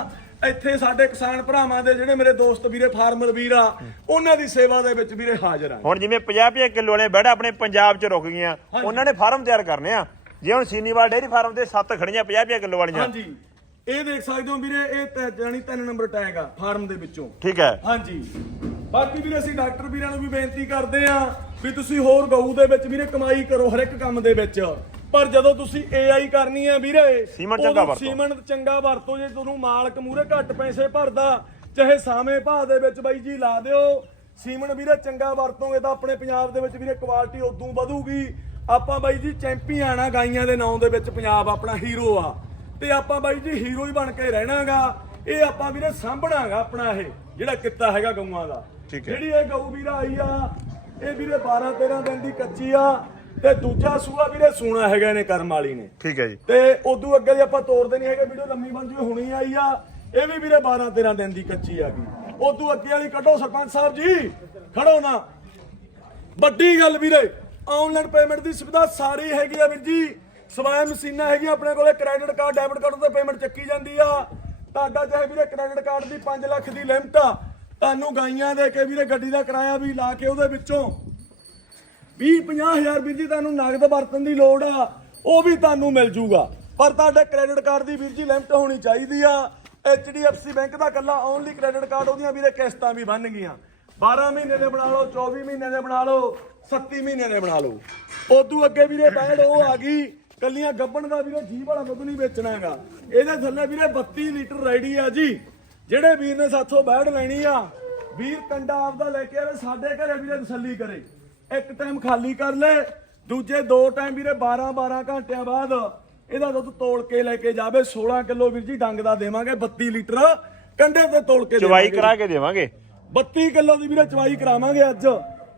ਇੱਥੇ ਸਾਡੇ ਕਿਸਾਨ ਭਰਾਵਾਂ ਦੇ ਜਿਹੜੇ ਮੇਰੇ ਦੋਸਤ ਵੀਰੇ ਫਾਰਮਰ ਵੀਰ ਆ ਉਹਨਾਂ ਦੀ ਸੇਵਾ ਦੇ ਵਿੱਚ ਵੀਰੇ ਹਾਜ਼ਰ ਆ। ਹੁਣ ਜਿਵੇਂ 50 ਕਿਲੋ ਵਾਲੇ ਬੈੜ ਆਪਣੇ ਪੰਜਾਬ 'ਚ ਰੁਕ ਗਈਆਂ ਉਹਨਾਂ ਨੇ ਫਾਰਮ ਤਿਆਰ ਕਰਨੇ ਆ। ਜੇ ਹੁਣ ਸੀਨੀਵਾਲ ਡੇਅਰੀ ਫਾਰਮ ਤੇ 7 ਖੜੀਆਂ 50 ਕਿਲੋ ਵਾਲੀਆਂ ਹਾਂਜੀ। ਇਹ ਦੇਖ ਸਕਦੇ ਹੋ ਵੀਰੇ ਇਹ ਤਾਂ ਜਾਨੀ ਤਿੰਨ ਨੰਬਰ ਟੈਗ ਆ ਫਾਰਮ ਦੇ ਵਿੱਚੋਂ। ਠੀਕ ਹੈ। ਹਾਂਜੀ। ਬਾਕੀ ਵੀਰੇ ਅਸੀਂ ਡਾਕਟਰ ਵੀਰਾਂ ਨੂੰ ਵੀ ਬੇਨਤੀ ਕਰਦੇ ਆ ਵੀ ਤੁਸੀਂ ਹੋਰ ਗਊ ਦੇ ਵਿੱਚ ਵੀਰੇ ਕਮਾਈ ਕਰੋ ਹਰ ਇੱਕ ਕੰਮ ਦੇ ਵਿੱਚ। ਪਰ ਜਦੋਂ ਤੁਸੀਂ AI ਕਰਨੀ ਹੈ ਵੀਰੇ ਸੀਮਨ ਚੰਗਾ ਉਦੋਂ ਵਰਤੋ। ਸੀਮਨ ਚੰਗਾ ਵਰਤੋ। ਜੇ ਤੁਹਾਨੂੰ ਮਾਲਕ ਮੂਰੇ ਘੱਟ ਪੈਸੇ ਭਰਦਾ ਚਾਹੇ ਸਾਵੇਂ ਭਾਅ ਦੇ ਵਿੱਚ ਬਾਈ ਜੀ ਲਾ ਦਿਓ ਸੀਮਨ ਵੀਰੇ ਚੰਗਾ ਵਰਤੋਗੇ ਤਾਂ ਆਪਣੇ ਪੰਜਾਬ ਦੇ ਵਿੱਚ ਵੀਰੇ ਕੁਆਲਿਟੀ ਉਦੋਂ ਵਧੂਗੀ। ਆਪਾਂ ਬਾਈ ਜੀ ਚੈਂਪੀਅਨ ਆ ਗਾਈਆਂ ਦੇ ਨਾਂ ਦੇ ਵਿੱਚ ਪੰਜਾਬ ਆਪਣਾ ਹੀਰੋ ਆ। ਤੇ ਆਪਾਂ ਬਾਈ ਜੀ ਹੀਰੋ ਹੀ ਬਣ ਕੇ ਰਹਿਣਾਗਾ। ਇਹ ਆਪਾਂ ਵੀਰੇ ਸਾਂਭਣਾਗਾ ਆਪਣਾ ਇਹ ਜਿਹੜਾ ਕਿੱਤਾ ਹੈਗਾ ਗਊਆਂ ਦਾ। ਜਿਹੜੀ ਇਹ ਗਊ ਵੀਰਾ ਆਈ ਆ ਇਹ ਵੀਰੇ 12 13 ਦਿਨ ਦੀ ਕੱਚੀ ਆ ਤੇ ਦੂਜਾ ਸੂਆ ਵੀਰੇ ਸੂਣਾ ਹੈਗਾ ਇਹਨੇ ਕਰਮ ਵਾਲੀ ਨੇ। ਠੀਕ ਹੈ ਜੀ। ਤੇ ਉਦੋਂ ਅੱਗੇ ਜੇ ਆਪਾਂ ਤੋਰਦੇ ਨਹੀਂ ਹੈਗੇ ਵੀਡੀਓ ਲੰਮੀ ਬਣ ਜੂ ਹੁਣੀ ਆਈ ਆ ਇਹ ਵੀ ਵੀਰੇ 12 13 ਦਿਨ ਦੀ ਕੱਚੀ ਆ ਗਈ। ਉਦੋਂ ਅੱਗੇ ਵਾਲੀ ਕੱਢੋ ਸਰਪੰਚ ਸਾਹਿਬ ਜੀ ਖੜੋ ਨਾ। ਵੱਡੀ ਗੱਲ ਵੀਰੇ ਆਨਲਾਈਨ ਪੇਮੈਂਟ ਦੀ ਸੁਵਿਧਾ ਸਾਰੀ ਹੈਗੀ ਆ ਵੀਰ ਜੀ। ਸਵਾਇ ਮਸ਼ੀਨਾਂ ਹੈਗੀਆਂ ਆਪਣੇ ਕੋਲੇ ਕ੍ਰੈਡਿਟ ਕਾਰਡ ਡੈਬਿਟ ਕਾਰਡ ਤੇ ਪੇਮੈਂਟ ਚੱਕੀ ਜਾਂਦੀ ਆ। ਤੁਹਾਡਾ ਚਾਹੇ ਵੀਰੇ ਕ੍ਰੈਡਿਟ ਕਾਰਡ ਦੀ 5 ਲੱਖ ਦੀ ਲਿਮਟ ਆ, ਤੁਹਾਨੂੰ ਗਾਈਆਂ ਦੇ ਕੇ ਵੀਰੇ ਗੱਡੀ ਦਾ ਕਿਰਾਇਆ ਵੀ ਲਾ ਕੇ ਉਹਦੇ ਵਿੱਚੋਂ 20 ਹਜ਼ਾਰ ਵੀਰ ਜੀ ਤੁਹਾਨੂੰ ਨਗਦ ਵਰਤਣ ਦੀ ਲੋੜ ਆ, ਉਹ ਵੀ ਤੁਹਾਨੂੰ ਮਿਲ ਜੂਗਾ। ਪਰ ਤੁਹਾਡੇ ਕ੍ਰੈਡਿਟ ਕਾਰਡ ਦੀ ਵੀਰ ਜੀ ਲਿਮਟ ਹੋਣੀ ਚਾਹੀਦੀ ਆ। HDFC ਬੈਂਕ ਦਾ ਕੱਲਾ ਓਨਲੀ ਕ੍ਰੈਡਿਟ ਕਾਰਡ ਉਹਦੀਆਂ ਵੀਰੇ ਕਿਸ਼ਤਾਂ ਵੀ ਬਣ ਗਈਆਂ। 12 ਮਹੀਨੇ ਦੇ ਬਣਾ ਲਓ 24 ਮਹੀਨੇ ਦੇ ਬਣਾ ਲਓ 37 ਮਹੀਨੇ ਦੇ ਬਣਾ ਲਓ। ਉਦੋਂ ਅੱਗੇ ਵੀਰੇ ਬੈਂਡ ਉਹ ਆ ਗਈ ਕੱਲੀਆਂ ਗੱਬਣ ਦਾ ਵੀਰੇ ਜੀ ਵਾਲਾ ਦੁੱਧ ਨਹੀਂ ਵੇਚਣਾਗਾ ਇਹਦੇ ਥੱਲੇ ਵੀਰੇ 32 ਲੀਟਰ ਰੈਡੀ ਆ ਜੀ। ਜਿਹੜੇ ਵੀਰ ਨੇ ਸਾਥੋਂ ਬੈੜ ਲੈਣੀ ਆ ਵੀਰ ਕੰਡਾ ਆਪਦਾ ਲੈ ਕੇ ਆਵੇ ਸਾਡੇ ਘਰੇ ਵੀਰੇ ਤਸੱਲੀ ਕਰੇ। ਇੱਕ ਟਾਈਮ ਖਾਲੀ ਕਰ ਲੈ ਦੂਜੇ ਦੋ ਟਾਈਮ ਵੀਰੇ 12 12 ਘੰਟਿਆਂ ਬਾਅਦ ਇਹਦਾ ਦੁੱਧ ਤੋਲ ਕੇ ਲੈ ਕੇ ਜਾਵੇ। 16 ਕਿਲੋ ਵੀਰ ਜੀ ਡੰਗ ਦਾ ਦੇਵਾਂਗੇ 32 ਲੀਟਰ। ਕੰਡੇ ਤੇ ਤੋਲ ਕੇ ਚਵਾਈ ਦੇਵਾਂਗੇ। ਕਰਾ ਕੇ ਦੇਵਾਂਗੇ। 32 ਕਿਲੋ ਦੀ ਵੀਰੇ ਚਵਾਈ ਕਰਾਵਾਂਗੇ ਅੱਜ।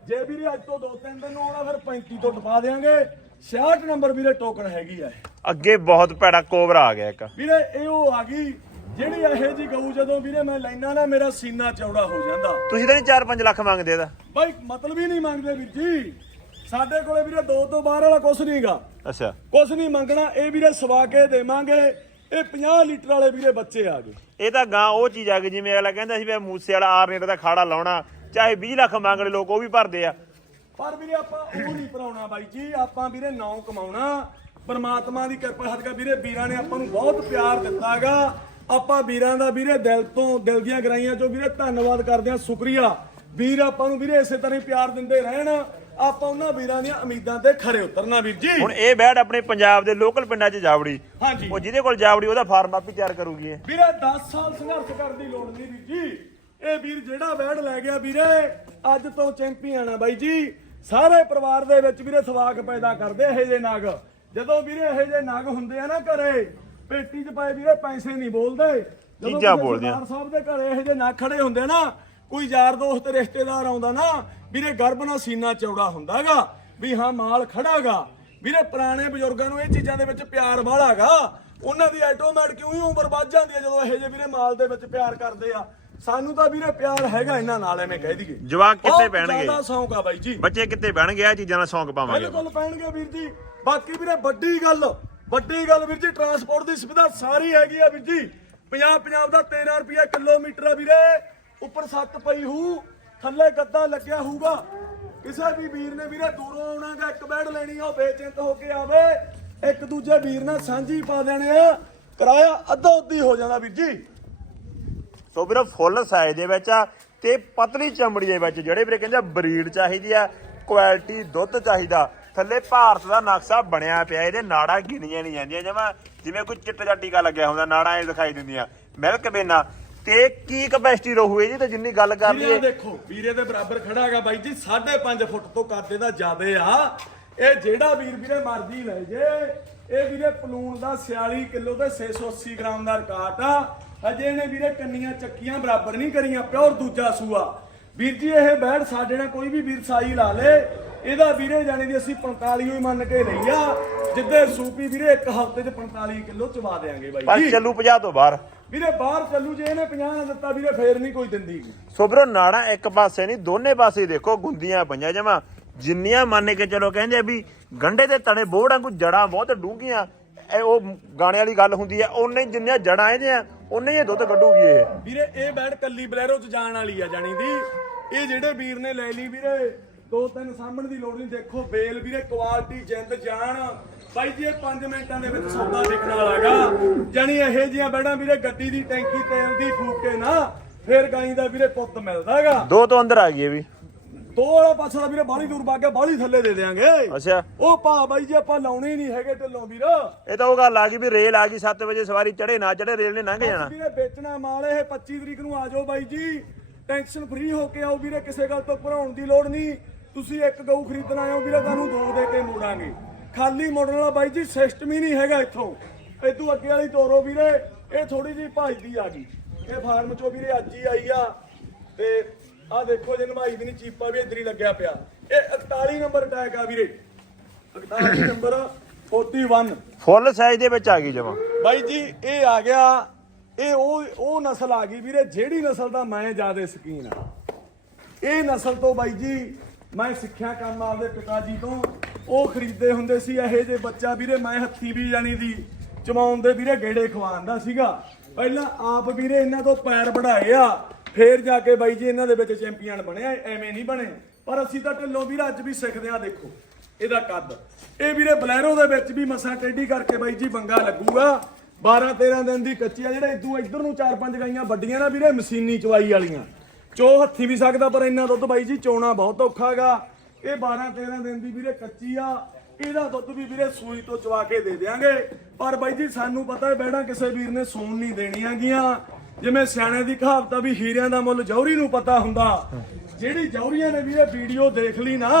ਜੇ ਵੀਰੇ ਅੱਜ ਤੋਂ ਦੋ ਤਿੰਨ ਦਿਨ ਨੂੰ ਆਉਣਾ ਫਿਰ 35 ਤੋਂ ਟਪਾ ਦੇਾਂਗੇ 66 ਨੰਬਰ ਵੀਰੇ ਟੋਕਨ ਹੈਗੀ ਆ। ਅੱਗੇ ਬਹੁਤ ਭੈੜਾ ਕੋਬਰਾ ਆ ਗਿਆ ਇੱਕ। ਵੀਰੇ ਇਹ ਉਹ ਆ ਗਈ ਜਿਹੜੀ ਇਹੋ ਜੀ ਗਊ ਜਦੋਂ ਵੀਰੇ ਮੈਂ ਲੈਣਾ ਨਾ ਮੇਰਾ ਸੀਨਾ ਚੌੜਾ ਹੋ ਜਾਂਦਾ। ਤੁਸੀਂ ਤਾਂ ਨਹੀਂ 4-5 ਲੱਖ ਮੰਗਦੇ ਇਹਦਾ? ਬਾਈ ਮਤਲਬ ਹੀ ਨਹੀਂ ਮੰਗਦੇ ਵੀਰ ਜੀ। ਸਾਡੇ ਕੋਲੇ ਵੀਰੇ ਦੋ ਤੋਂ ਬਾਹਰ ਵਾਲਾ ਕੁਛ ਨਹੀਂਗਾ ਅੱਛਾ। ਕੁਛ ਨਹੀਂ ਮੰਗਣਾ ਇਹ ਵੀਰੇ ਸਵਾ ਕੇ ਦੇਵਾਂਗੇ। ਇਹ 50 ਲੀਟਰ ਵਾਲੇ ਵੀਰੇ ਬੱਚੇ ਆ ਗਏ। ਇਹ ਤਾਂ ਗਾਂ ਉਹ ਚੀਜ਼ ਆ ਗਈ ਜਿਵੇਂ ਅਗਲਾ ਕਹਿੰਦਾ ਸੀ ਵੀ ਮੂਸੇ ਵਾਲਾ ਆਰਨੇਟ ਦਾ ਖਾੜਾ ਲਾਉਣਾ ਚਾਹੇ 20 ਲੱਖ ਮੰਗ ਲੈ ਲੋਕ ਉਹ ਵੀ ਭਰਦੇ ਆ। ਪਰ ਵੀਰੇ ਆਪਾਂ ਉਹ ਨਹੀਂ ਭਰਾਉਣਾ ਬਾਈ ਜੀ ਆਪਾਂ ਵੀਰੇ ਨਾਂ ਕਮਾਉਣਾ। ਪਰਮਾਤਮਾ ਦੀ ਕਿਰਪਾ ਸਦਕਾ ਵੀਰੇ ਵੀਰਾਂ ਨੇ ਆਪਾਂ ਨੂੰ ਬਹੁਤ ਪਿਆਰ ਦਿੱਤਾਗਾ ਆਪਾਂ ਵੀਰਾਂ ਦਾ ਵੀਰੇ ਦਿਲ ਤੋਂ ਦਿਲ ਦੀਆਂ ਗਰਾਈਆਂ ਚੋਂ ਵੀਰੇ ਧੰਨਵਾਦ ਕਰਦੇ ਹਾਂ ਸ਼ੁਕਰੀਆ। ਵੀਰ ਆਪਾਂ ਨੂੰ ਵੀਰੇ ਇਸੇ ਤਰ੍ਹਾਂ ਹੀ ਪਿਆਰ ਦਿੰਦੇ ਰਹਿਣ। ਆਪਾਂ ਉਹਨਾਂ ਵੀਰਾਂ ਦੀਆਂ ਉਮੀਦਾਂ ਤੇ ਖਰੇ ਉਤਰਨਾ ਵੀਰ ਜੀ। ਹੁਣ ਇਹ ਬੈਡ ਆਪਣੇ ਪੰਜਾਬ ਦੇ ਲੋਕਲ ਪਿੰਡਾਂ 'ਚ ਜਾਵੜੀ। ਹਾਂਜੀ। ਉਹ ਜਿਹਦੇ ਕੋਲ ਜਾਵੜੀ ਉਹਦਾ ਫਾਰਮ ਆਪ ਹੀ ਤਿਆਰ ਕਰੂਗੀ ਇਹ। ਵੀਰੇ 10 ਸਾਲ ਸੰਘਰਸ਼ ਕਰਨ ਦੀ ਲੋੜ ਨਹੀਂ ਵੀਰ ਜੀ। ਇਹ ਵੀਰ ਜਿਹੜਾ ਵੈੜ ਲੈ ਗਿਆ ਵੀਰੇ ਅੱਜ ਤੋਂ ਚੈਂਪੀਅਨ ਆ ਬਾਈ ਜੀ। ਸਾਰੇ ਪਰਿਵਾਰ ਦੇ ਵਿੱਚ ਵੀਰੇ ਸਵਾਗ ਪੈਦਾ ਕਰਦੇ ਇਹੋ ਜਿਹੇ ਨਗ। ਜਦੋਂ ਵੀਰੇ ਇਹੋ ਜਿਹੇ ਨਗ ਹੁੰਦੇ ਆ ਨਾ ਘਰੇ ਪੇਟੀ 'ਚ ਪਏ ਵੀਰੇ ਪੈਸੇ ਨਹੀਂ ਬੋਲਦੇ। ਜਦੋਂ ਚੀਜ਼ਾਂ। ਸਰਦਾਰ ਸਾਹਿਬ ਦੇ ਘਰੇ ਇਹੋ ਜਿਹੇ ਨਗ ਖੜੇ ਹੁੰਦੇ ਨਾ ਕੋਈ ਯਾਰ ਦੋਸਤ ਰਿਸ਼ਤੇਦਾਰ ਆਉਂਦਾ ਨਾ ਵੀਰੇ ਗਰਭ ਨਾਲ ਸੀਨਾ ਚੌੜਾ ਹੁੰਦਾਗਾ ਵੀ ਹਾਂ ਮਾਲ ਖੜਾਗਾ। ਵੀਰੇ ਪੁਰਾਣੇ ਬਜ਼ੁਰਗਾਂ ਨੂੰ ਇਹ ਚੀਜ਼ਾਂ ਦੇ ਵਿੱਚ ਪਿਆਰ ਵਾਲਾਗਾ। ਉਹਨਾਂ ਦੀ ਆਟੋਮੈਟਿਕ ਕਿਉਂ ਹੀ ਉਮਰ ਵੱਧ ਜਾਂਦੀ ਹੈ ਜਦੋਂ ਇਹੋ ਜਿਹੇ ਵੀਰੇ ਮਾਲ ਦੇ ਵਿੱਚ ਪਿਆਰ ਕਰਦੇ ਆ। ਸਾਨੂੰ ਤਾਂ ਵੀਰੇ ਪਿਆਰ ਹੈਗਾ ਇਹਨਾਂ ਨਾਲ ਐਵੇਂ ਕਹਿ ਦਈਏ। ਜਵਾਕ ਕਿੱਥੇ ਪੈਣਗੇ? ਜ਼ਿਆਦਾ ਸ਼ੌਂਕ ਆ ਬਾਈ ਜੀ। ਬੱਚੇ ਕਿੱਥੇ ਬਹਿਣਗੇ ਇਹ ਚੀਜ਼ਾਂ ਦਾ ਸ਼ੌਂਕ ਪਾਵਾਂਗੇ ਬਿਲਕੁਲ ਪੈਣਗੇ ਵੀਰ ਜੀ। ਬਾਕੀ ਵੀਰੇ ਵੱਡੀ ਗੱਲ ਵੱਡੀ ਗੱਲ ਵੀਰ ਜੀ ਟਰਾਂਸਪੋਰਟ ਦੀ ਸੁਵਿਧਾ ਸਾਰੀ ਹੈਗੀ ਆ ਵੀਰ ਜੀ। ਪੰਜਾਬ ਪੰਜਾਬ ਦਾ 13 ਰੁਪਏ ਕਿਲੋਮੀਟਰ ਆ ਵੀਰੇ। ਉੱਪਰ ਸੱਤ ਪਈ ਹੂ ਥੱਲੇ ਗੱਦਾ ਲੱਗਿਆ ਹੋਊਗਾ ਕਿਸੇ ਵੀ ਵੀਰ ਨੇ ਵੀਰੇ ਦੂਰੋਂ ਆਉਣਾਗਾ ਇੱਕ ਬੈਡ ਲੈਣੀ ਆ ਉਹ ਬੇਚਿੰਤ ਹੋ ਕੇ ਆਵੇ। ਇੱਕ ਦੂਜੇ ਵੀਰ ਨਾਲ ਸਾਂਝੀ ਪਾ ਦੇਣੇ ਆ। ਕਿਰਾਇਆ ਅੱਧਾ ਉੱਦੀ ਹੋ ਜਾਂਦਾ ਵੀਰ ਜੀ। ਸੋ ਵੀਰੋ ਫੁੱਲ ਸਾਈਜ਼ ਦੇ ਵਿੱਚ ਆ ਤੇ ਪਤਲੀ ਚਮੜੀ ਦੇ ਵਿੱਚ ਜਿਹੜੇ ਵੀਰੇ ਕਹਿੰਦੇ ਬਰੀਡ ਚਾਹੀਦੀ ਆ ਕੁਆਲਿਟੀ ਦੁੱਧ ਚਾਹੀਦਾ। ਥੱਲੇ ਭਾਰਤ ਦਾ ਨਕਸ਼ਾ ਬਣਿਆ ਪਿਆ ਇਹਦੇ ਨਾੜਾਂ ਗਿਣੀਆਂ ਨਹੀਂ ਜਾਂਦੀਆਂ ਜਮਾ ਜਿਵੇਂ ਕੋਈ ਚਿੱਟਾ ਜਿਹਾ ਟੀਕਾ ਲੱਗਿਆ ਹੁੰਦਾ ਨਾੜਾਂ ਐ ਦਿਖਾਈ ਦਿੰਦੀਆਂ। ਮਿਲਕ ਬੇਨਾ। ਤੇ ਕੀ ਕਪੈਸਿਟੀ ਰਹੂ ਇਹਦੀ ਤੇ ਜਿੰਨੀ ਗੱਲ ਕਰ ਲਈਏ। ਦੇਖੋ ਵੀਰੇ ਦੇ ਬਰਾਬਰ ਖੜਾ ਹੈਗਾ ਬਾਈ ਜੀ 5.5 ਫੁੱਟ ਤੋਂ ਕੱਦ ਦਾ ਜ਼ਿਆਦੇ ਆ। ਇਹ ਜਿਹੜਾ ਵੀਰ ਵੀਰੇ ਮਰਜ਼ੀ ਲੈ ਜੇ ਇਹ ਵੀਰੇ ਪਲੂਣ ਦਾ 46 ਕਿਲੋ ਤੇ 680 ਗ੍ਰਾਮ ਦਾ ਰਿਕਾਰਡ ਆ। ਹਜੇ ਇਹਨੇ ਵੀਰੇ ਕੰਨੀਆਂ ਚੱਕੀਆਂ ਬਰਾਬਰ ਨਹੀਂ ਕਰੀਆਂ ਪਿਓਰ ਦੂਜਾ ਸੂਆ। ਵੀਰ ਜੀ ਇਹ ਬੈੜ ਸਾਡੇ ਨਾਲ ਕੋਈ ਵੀ ਵੀਰ ਸਾਈ ਲਾ ਲੇ। ਇਹਦਾ ਵੀਰੇ ਜਾਣੀ ਦੀ ਅਸੀਂ 45 ਹੀ ਮੰਨ ਕੇ ਲਈ ਆ। ਜਿੱਦੇ ਸੂਪੀ ਵੀਰੇ ਇੱਕ ਹਫ਼ਤੇ 'ਚ 45 ਕਿਲੋ ਚਵਾ ਦੇਾਂਗੇ ਬਾਈ ਪਰ ਜੀ। ਚੱਲੂ 50 ਤੋਂ ਬਾਹਰ। ਵੀਰੇ ਬਾਹਰ ਚੱਲੂ ਜੇ ਇਹਨੇ 50 ਨਾ ਦਿੱਤਾ ਵੀਰੇ ਫੇਰ ਨਹੀਂ ਕੋਈ ਦਿੰਦੀ। ਸੋ ਵੀਰੋ ਨਾੜਾਂ ਇੱਕ ਪਾਸੇ ਨਹੀਂ ਦੋਨੇ ਪਾਸੇ ਦੇਖੋ ਗੁੰਦੀਆਂ ਪਈਆਂ ਜਮਾ। ਜਿੰਨੀਆਂ ਮੰਨ ਕੇ ਚਲੋ ਕਹਿੰਦੇ ਵੀ ਗੰਡੇ ਦੇ ਤਣੇ ਬੋੜਾਂ ਕੋ ਜੜਾਂ ਬਹੁਤ ਡੂੰਘੀਆਂ। ਇਹ ਉਹ ਗਾਣੇ ਵਾਲੀ ਗੱਲ ਹੁੰਦੀ ਆ ਉਹਨੇ ਹੀ ਜਿੰਨੀਆਂ ਜੜਾਂ ਇਹਦੇ ਆ ਉਹਨੇ ਹੀ ਇਹ ਦੁੱਧ ਕੱਢੂਗੀ ਇਹ। ਵੀਰੇ ਇਹ ਬੈਡ ਕੱਲੀ ਬਲੈਰੋ ਚ ਜਾਣ ਵਾਲੀ ਆ ਜਾਣੀ ਦੀ। ਇਹ ਜਿਹੜੇ ਵੀਰ ਨੇ ਲੈ ਲਈ ਵੀਰੇ ਦੋ ਤਿੰਨ ਸਾਹਮਣ ਦੀ ਲੋੜ ਨਹੀਂ। ਦੇਖੋ ਬੇਲ ਵੀਰੇ ਕੁਆਲਿਟੀ ਜਿੰਦ ਜਾਨ। ਬਾਈ ਜੀ ਇਹ 5 ਮਿੰਟਾਂ ਦੇ ਵਿੱਚ ਸੌਦਾ ਵਿਕਣ ਵਾਲਾਗਾ ਜਾਣੀ ਇਹੋ ਜੀਆਂ ਬੈਡਾਂ ਵੀਰੇ ਗੱਡੀ ਦੀ ਟੈਂਕੀ ਤੇਲ ਦੀ ਫੂਕ ਕੇ ਨਾ ਫੇਰ ਗਾਈ ਦਾ ਵੀਰੇ ਪੁੱਤ ਮਿਲਦਾਗਾ ਦੋ ਤੋਂ ਅੰਦਰ ਆ ਗਈ ਇਹ ਵੀ। ਦੋ ਵਾਲਾ ਪਾਸਾ ਦਾ ਵੀਰੇ ਬਾਹਲੀ ਦੂਰ ਵਗ ਗਿਆ ਬਾਹਲੀ ਥੱਲੇ ਦੇ ਦੇਾਂਗੇ ਅੱਛਾ। ਉਹ ਭਾ ਬਾਈ ਜੀ ਆਪਾਂ ਲਾਉਣੇ ਨਹੀਂ ਹੈਗੇ ਢਿੱਲੋਂ ਵੀਰ। ਇਹ ਤਾਂ ਉਹ ਗੱਲ ਆ ਗਈ ਵੀ ਰੇਲ ਆ ਗਈ 7 ਵਜੇ ਸਵਾਰੀ ਚੜੇ ਨਾ ਚੜੇ ਰੇਲ ਨੇ ਲੰਘ ਜਾਣਾ। ਵੀਰੇ ਵੇਚਣਾ ਮਾਲ ਇਹ 25 ਤਰੀਕ ਨੂੰ ਆ ਜਾਓ ਬਾਈ ਜੀ। ਟੈਨਸ਼ਨ ਫ੍ਰੀ ਹੋ ਕੇ ਆਓ ਵੀਰੇ ਕਿਸੇ ਗੱਲ ਤੋਂ ਭਰਾਉਣ ਦੀ ਲੋੜ ਨਹੀਂ। ਤੁਸੀਂ ਇੱਕ ਗਊ ਖਰੀਦਣ ਆਏ ਹੋ ਵੀਰੇ ਤੁਹਾਨੂੰ ਦੋ ਦੇ ਕੇ ਮੋੜਾਂਗੇ। ਖਾਲੀ ਮੋੜਨ ਵਾਲਾ ਬਾਈ ਜੀ ਸਿਸਟਮ ਹੀ ਨਹੀਂ ਹੈਗਾ ਇੱਥੋਂ। ਇਦੋਂ ਅੱਗੇ ਵਾਲੀ ਤੋਰੋ ਵੀਰੇ ਇਹ ਥੋੜੀ ਜਿਹੀ ਭਾਜਦੀ ਆ ਗਈ। ਇਹ ਫਾਰਮ ਚੋਂ ਵੀਰੇ ਅੱਜ ਹੀ ਆਈ ਆ ਤੇ ਆ ਦੇਖੋ ਜੇ ਨਵਾਈ ਵੀ ਨਹੀਂ ਚੀਪਾ ਵੀ ਇਧਰ ਹੀ ਲੱਗਿਆ ਪਿਆ। ਇਹ 41 ਨੰਬਰ ਟੈਗ ਆ ਵੀਰੇ। 41 ਨੰਬਰ 41 ਫੁੱਲ ਸਾਈਜ਼ ਦੇ ਵਿੱਚ ਆ ਗਈ ਜਮਾ। ਬਾਈ ਜੀ ਇਹ ਆ ਗਿਆ। ਇਹ ਉਹ ਉਹ ਨਸਲ ਆ ਗਈ ਵੀਰੇ ਜਿਹੜੀ ਨਸਲ ਦਾ ਮੈਂ ਜ਼ਿਆਦਾ ਸ਼ਕੀਨ ਆ। ਇਹ ਨਸਲ ਤੋਂ ਬਾਈ ਜੀ ਮੈਂ ਸਿੱਖਿਆ ਕੰਮ ਆਪਦੇ ਪਿਤਾ ਜੀ ਤੋਂ। ਉਹ ਖਰੀਦਦੇ ਹੁੰਦੇ ਸੀ ਇਹੋ ਜਿਹੇ ਬੱਚਾ ਵੀਰੇ ਮੈਂ ਹੱਥੀ ਵੀ ਜਾਣੀ ਦੀ ਚਮਾਉਣ ਦੇ ਵੀਰੇ ਗੇੜੇ ਖਵਾਉਂਦਾ ਸੀਗਾ। ਪਹਿਲਾਂ ਆਪ ਵੀਰੇ ਇਹਨਾਂ ਤੋਂ ਪੈਰ ਵਢਾਏ ਆ। ਫੇਰ ਜਾ ਕੇ ਬਾਈ ਜੀ ਇਹਨਾਂ ਦੇ ਵਿੱਚ ਚੈਂਪੀਅਨ ਬਣਿਆ ਐਵੇਂ ਨਹੀਂ ਬਣੇ। ਪਰ ਅਸੀਂ ਤਾਂ ਢਿੱਲੋਂ ਵੀਰ, ਅੱਜ ਵੀ ਸਿੱਖਦੇ ਆ, ਦੇਖੋ, ਇਹਦਾ ਕੱਦ। ਇਹ ਵੀਰੇ ਬਲੈਰੋ ਦੇ ਵਿੱਚ ਵੀ ਮਸਾਂ ਟੇਢੀ ਕਰਕੇ ਬਾਈ ਜੀ ਬੰਗਾ ਲੱਗੂਗਾ। 12 13 ਦਿਨ ਦੀ ਕੱਚੀ ਆ, ਜਿਹੜੇ ਇਦੋਂ ਇੱਧਰ ਨੂੰ ਚਾਰ ਪੰਜ ਗਾਈਆਂ ਵੱਡੀਆਂ ਨਾ ਵੀਰੇ, ਮਸ਼ੀਨੀ ਚਵਾਈ ਵਾਲੀਆਂ। ਚੋ ਹੱਥੀ ਵੀ ਸਕਦਾ, ਪਰ ਇੰਨਾ ਦੁੱਧ ਬਾਈ ਜੀ ਚੋਣਾ ਬਹੁਤ ਔਖਾਗਾ ਇਹ 12 13 ਦਿਨ ਦੀ ਵੀਰੇ ਕੱਚੀ ਆ, ਇਹਦਾ ਦੁੱਧ ਵੀ ਵੀਰੇ ਸੂਈ ਤੋਂ ਚਵਾ ਕੇ ਦੇ ਦਿਆਂਗੇ। ਪਰ ਬਾਈ ਜੀ, ਸਾਨੂੰ ਪਤਾ ਹੈ ਬੈੜਾ ਕਿਸੇ ਵੀਰ ਨੇ, ਸੂਣ ਨਹੀਂ ਦੇਣੀਆਂ ਗੀਆਂ ਜਿਵੇਂ ਸਿਆਣੇ ਦੀ ਕਹਾਵਤ ਆ ਵੀ ਹੀਰਿਆਂ ਦਾ ਮੁੱਲ ਜੌਹਰੀ ਨੂੰ ਪਤਾ ਹੁੰਦਾ। ਜਿਹੜੀ ਜੌਹਰੀਆਂ ਨੇ ਵੀਰੇ ਵੀਡੀਓ ਦੇਖ ਲਈ ਨਾ